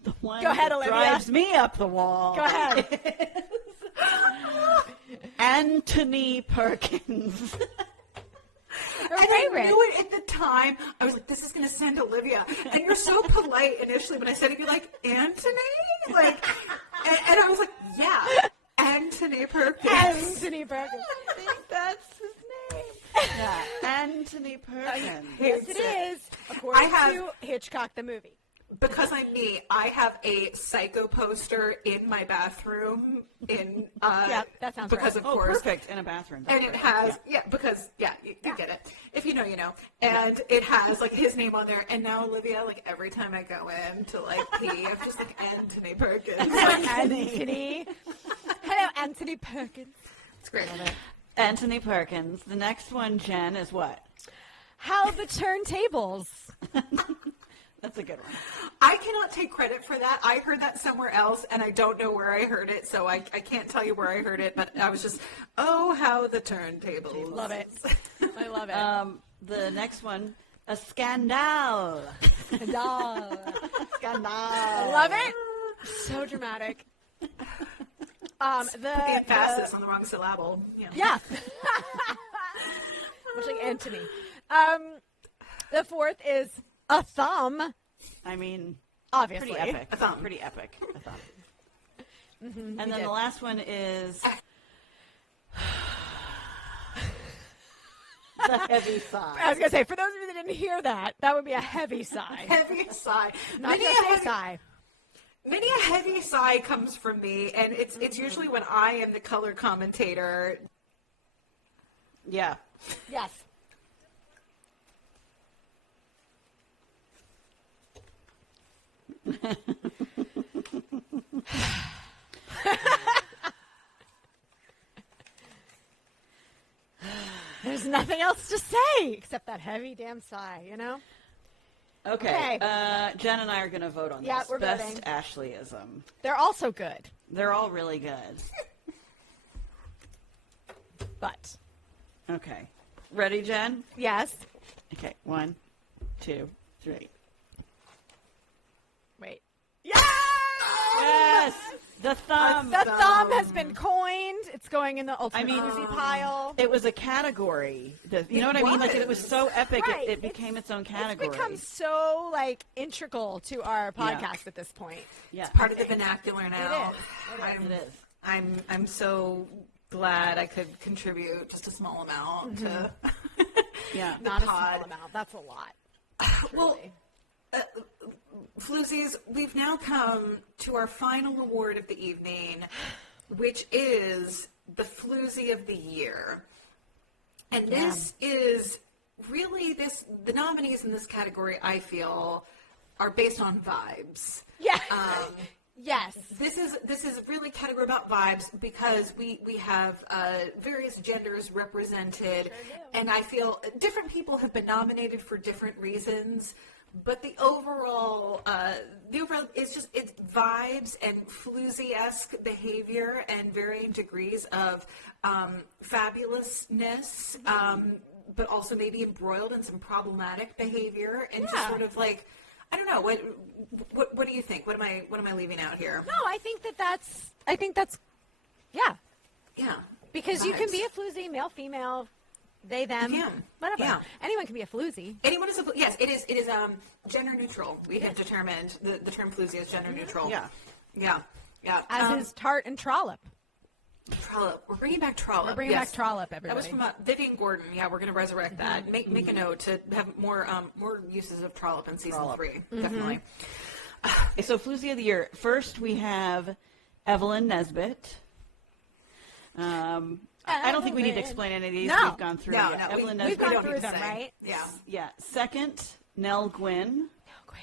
the one Go ahead, that Olivia. drives me up the wall. Go ahead. Anthony Perkins. Her And favorite. I knew it at the time. I was like, this is going to send Olivia. And you're so polite initially when I said it. You're like, Anthony? Like, and I was like, yeah, Anthony Perkins. Anthony Perkins. I think that's his name. Yeah, Anthony Perkins. Yes, it is. According have- to Hitchcock the movie. Because I'm me, I have a Psycho poster in my bathroom. Yeah, that sounds because right. of Oh, course. perfect. In a bathroom. And it has, because you get it. If you know, you know. And it has, like, his name on there. And now, Olivia, like, every time I go in to, like, pee, I'm just like, Anthony Perkins. Anthony. Hello, Anthony Perkins. It's great. Anthony Perkins. The next one, Jen, is what? How the turntables. That's a good one. I cannot take credit for that. I heard that somewhere else, and I don't know where I heard it, so I can't tell you where I heard it, but I was just, oh, how the turntables. Love it. I love it. The next one, a scandal. Scandal. Scandal. Love it. So dramatic. The Emphasis on the wrong syllable. yeah. Much like Anthony. The fourth is a thumb. I mean, Obviously. pretty epic. A thumb. Pretty epic. A thumb. Mm-hmm, And then the last one is the heavy sigh. I was gonna say, for those of you that didn't hear that, that would be a heavy sigh. Heavy sigh. Not just a sigh. Many a heavy sigh comes from me, and it's usually when I am the color commentator. Yeah. Yes. There's nothing else to say except that heavy damn sigh, you know? Okay. Jen and I are going to vote on Yeah, this. we're Best voting. Ashleyism. They're also good, They're all really good. but Okay. Ready, Jen? yes. Okay. 1, 2, 3. Wait. Yes! The thumb. The thumb has been coined. It's going in the ultimate I mean, Floozy pile. It was a category. You know what I mean? Like, it was so epic, Right. it became its own category. It's become so like integral to our podcast at this point. Yeah. Part of the vernacular now. It is. I'm so glad I could contribute just a small amount to Yeah. the Not a pod. small amount. That's a lot. Well, Truly. Floozies, we've now come to our final award of the evening, which is the Floozy of the Year. And this is really the nominees in this category, I feel, are based on vibes. Yeah. Yes. This is really a category about vibes because we have various genders represented, and I feel different people have been nominated for different reasons. But the overall is just it's vibes and floozy-esque behavior and varying degrees of fabulousness, but also maybe embroiled in some problematic behavior and just sort of like I don't know what do you think? What am I leaving out here? No, I think that's yeah. Yeah, Because you can vibes. be a floozy, male, female, they, them, You can. whatever. Yeah. Anyone can be a floozy. Anyone is yes. It is gender neutral. We have determined the term floozy is gender neutral. Yeah. Yeah. As is tart and trollop. Trollop. We're bringing back Trollop. We're bringing back Trollop, everybody. That was from Vivian Gordon. Yeah, we're going to resurrect that. Make a note to have more uses of Trollop in season 3. Definitely. Okay, so Floozy of the Year. First, we have Evelyn Nesbitt. I don't think we need to explain any of these. No. We've gone through. No, Yeah. no, Evelyn We've Nesbitt. gone don't through need to them, say. right? Yeah. Yeah. Second, Nell Gwynn.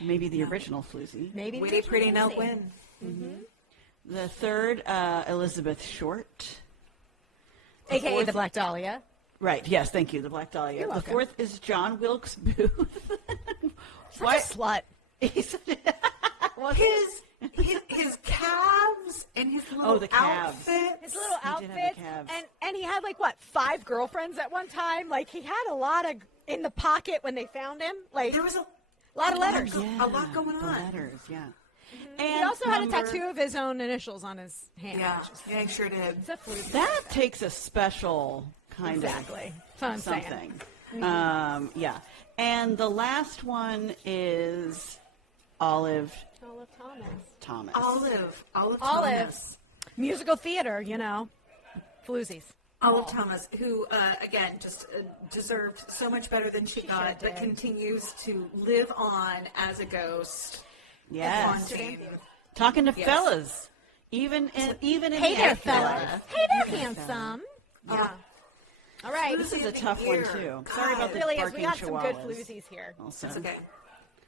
Maybe the original Floozy. Maybe Witty Pretty Nell Gwynn. The third, Elizabeth Short. AKA the Black Dahlia. Right. Yes. Thank you. The Black Dahlia. You're The welcome. fourth is John Wilkes Booth. What a slut. His calves and his little the calves. outfit. His little He did have the outfits, calves. and he had like what 5 girlfriends at one time. Like he had a lot of in the pocket when they found him. Like There was a lot of letters. a lot going The on. letters. Yeah. He also had a tattoo of his own initials on his hand. Yeah, he sure did. It's a flute. That takes a special kind Exactly. That's what I'm of saying. something. Yeah. And the last one is Olive Olive Thomas. Olive Thomas. Musical theater, you know. Floozies. Olive Thomas, who, again, just deserved so much better than she got, sure but did. continues to live on as a ghost. Yes. Haunting. Talking to Yes. fellas. Even in Hey the there, afterlife. fellas. Hey there, handsome. Yeah. All right. This is Floozy a of the tough one, year. too. God. Sorry about It the really is. barking We got some good chihuahuas floozies here. also. It's okay.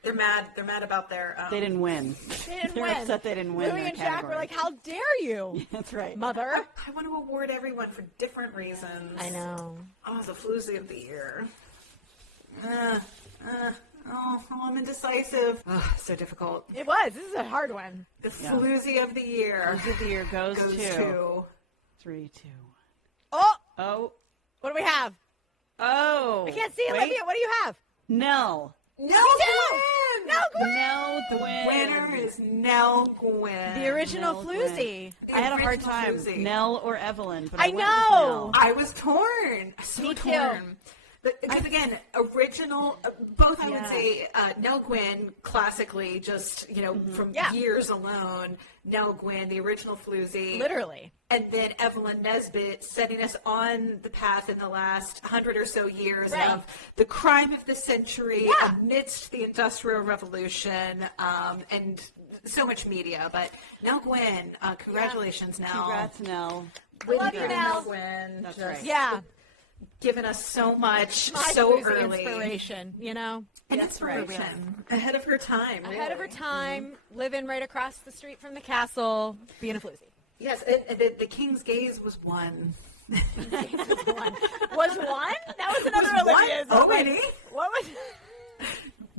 They're mad. They're mad about their. They didn't win. They didn't They're win. upset they didn't win Louie their and Jack were category. like, "How dare you, That's right. mother?" I want to award everyone for different reasons. I know. Oh, the Floozy of the year. I'm indecisive. Oh, so difficult. It was. This is a hard one. The Yeah. Floozy of the year Floozy of the year goes goes to to 3, 2, 1. Oh, Oh. what do we have? Oh. I can't see it, Wait. Olivia. What do you have? Nell. Nell Gwynn! Nell Gwynn! Nell Gwynn. Winner is Nell Gwynn. The original Nell Floozy. I had a hard original time. Floozy. Nell or Evelyn, but I I went know. with I was torn. So Me too. torn. Because again, original, both I Yeah. would say Nell Gwynn, classically, just, from Yeah. years alone, Nell Gwynn, the original Floozy. Literally. And then Evelyn Nesbitt setting us on the path in the last 100 or so years Right. of the crime of the century Yeah. amidst the Industrial Revolution and so much media. But Nell Gwynn, congratulations, Nell. Congrats, Nell. Way to Love you, go, Nell. Gwynn. That's Just right. Yeah. Giving us so much My so Floozy early. inspiration, you know? And That's right. inspiration. Ahead of her time. Ahead of her really. time, living right across the street from the castle, being a Floozy. Yes, and the King's Gaze was one. Was one? That was another Olivia's. Oh, Eddie. What was?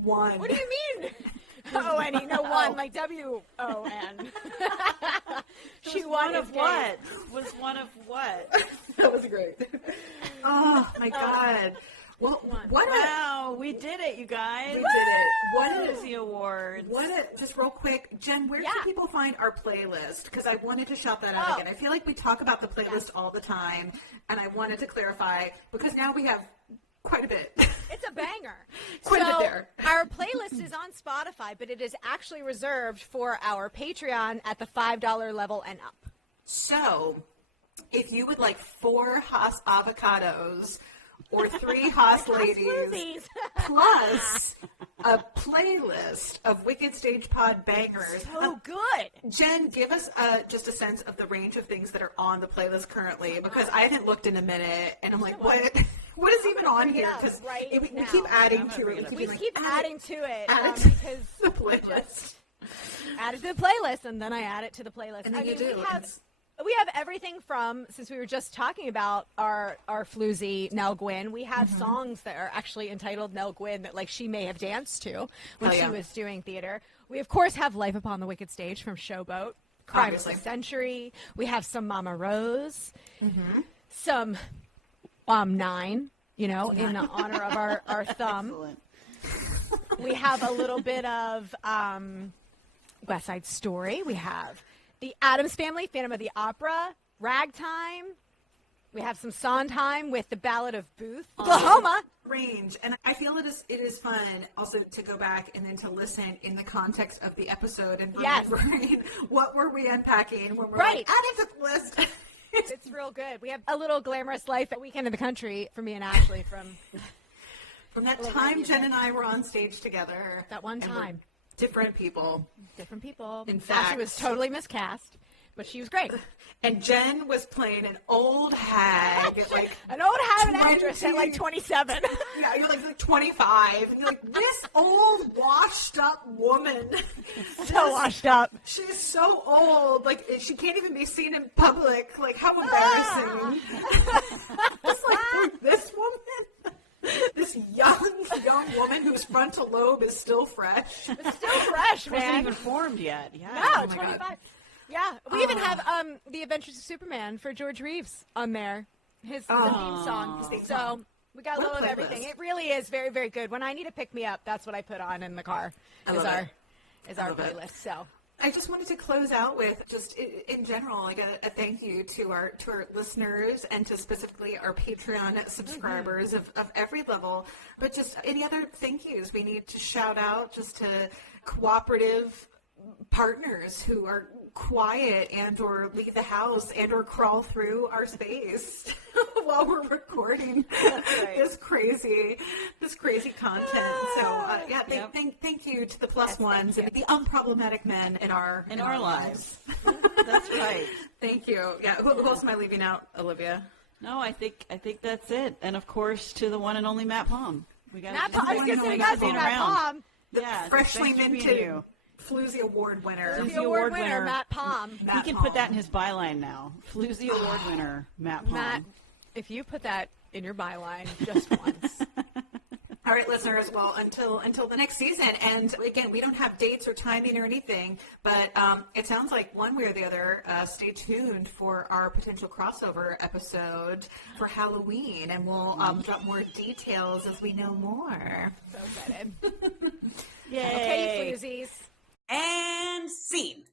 One. What do you mean? O-N-E, no one, like W-O-N. She won One of what? Was one of what? That was great. Oh, my God. Well, what a... Wow, we did it, you guys. We did it. What a... Floozy Awards. Just real quick, Jen, where Yeah. can people find our playlist? Because I wanted to shout that out again. I feel like we talk about the playlist all the time, and I wanted to clarify, because now we have quite a bit. It's a banger. Quite a bit So, there. Our playlist is on Spotify, but it is actually reserved for our Patreon at the $5 level and up. So, if you would like 4 Haas avocados or 3 Haas ladies, plus a playlist of Wicked Stage Pod bangers. So good. Jen, give us just a sense of the range of things that are on the playlist currently, because I haven't looked in a minute, and I'm like, what is even on bring it here? up Because right we now. keep adding I'm gonna to bring it. it up. We We keep, keep being adding to it add it to because the playlist. add it to the playlist, and then I add it to the playlist. And then I you mean, do. we have everything from, since we were just talking about our Floozy Nell Gwynn, we have songs that are actually entitled Nell Gwynn that like she may have danced to when Hell she yeah. was doing theater. We of course have Life Upon the Wicked Stage from Showboat, Crime Obviously. of the Century. We have some Mama Rose, some 9, in the honor of our thumb. Excellent. We have a little bit of West Side Story. We have the Addams Family, Phantom of the Opera, Ragtime. We have some Sondheim with the Ballad of Booth, Oklahoma. Range, and I feel it is fun also to go back and then to listen in the context of the episode and Yes. remembering what were we unpacking when we're Right. like, add it to the list. It's real good. We have a little glamorous life at Weekend in the Country for me and Ashley from From that Little time music. Jen and I were on stage together. that one and we're time. different people. Different people. In Ashley fact- was totally miscast. but she was great. And Jen was playing an old hag, like an old hag actress at like 27. Yeah, you're like 25. And you're like, this old, washed-up woman. So washed up. She's so old. Like, she can't even be seen in public. Like, how embarrassing. It's like, this woman, this young woman whose frontal lobe is still fresh. It's still fresh, man. Wasn't even formed yet. Yeah. No, Oh my 25. God. Yeah, we even have The Adventures of Superman for George Reeves on there. The theme song. So we got a little of everything. It really is very, very good. When I need a pick-me-up, that's what I put on in the car. Is our playlist. So I just wanted to close out with just in general, like a thank you to our listeners and to specifically our Patreon subscribers of every level, but just any other thank yous we need to shout out just to cooperative partners who are quiet and or leave the house and or crawl through our space while we're recording this crazy content. So thank you to the plus ones, the unproblematic men in our lives. That's right. Thank you. Yeah. Who else am I leaving out, Olivia? No, I think that's it. And of course, to the one and only Matt Palm. We got Matt Palm. I was going to say, Matt Palm. Yeah, freshly minted Floozy Award winner. Floozy Award winner, Matt Palm. He can put that in his byline now. Floozy Award winner, Matt Palm. Matt, if you put that in your byline just once. All right, listeners. Well, until the next season, and again, we don't have dates or timing or anything, but it sounds like one way or the other. Stay tuned for our potential crossover episode for Halloween, and we'll drop more details as we know more. So excited! Yay! Okay, you floozies. And scene.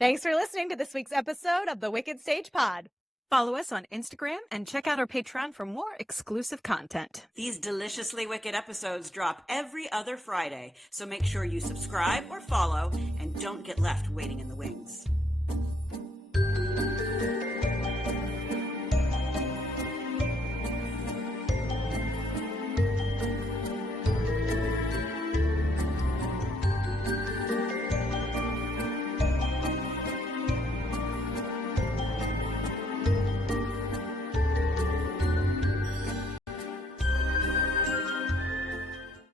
Thanks for listening to this week's episode of the Wicked Stage Pod. Follow us on Instagram and check out our Patreon for more exclusive content. These deliciously wicked episodes drop every other Friday, so make sure you subscribe or follow and don't get left waiting in the wings.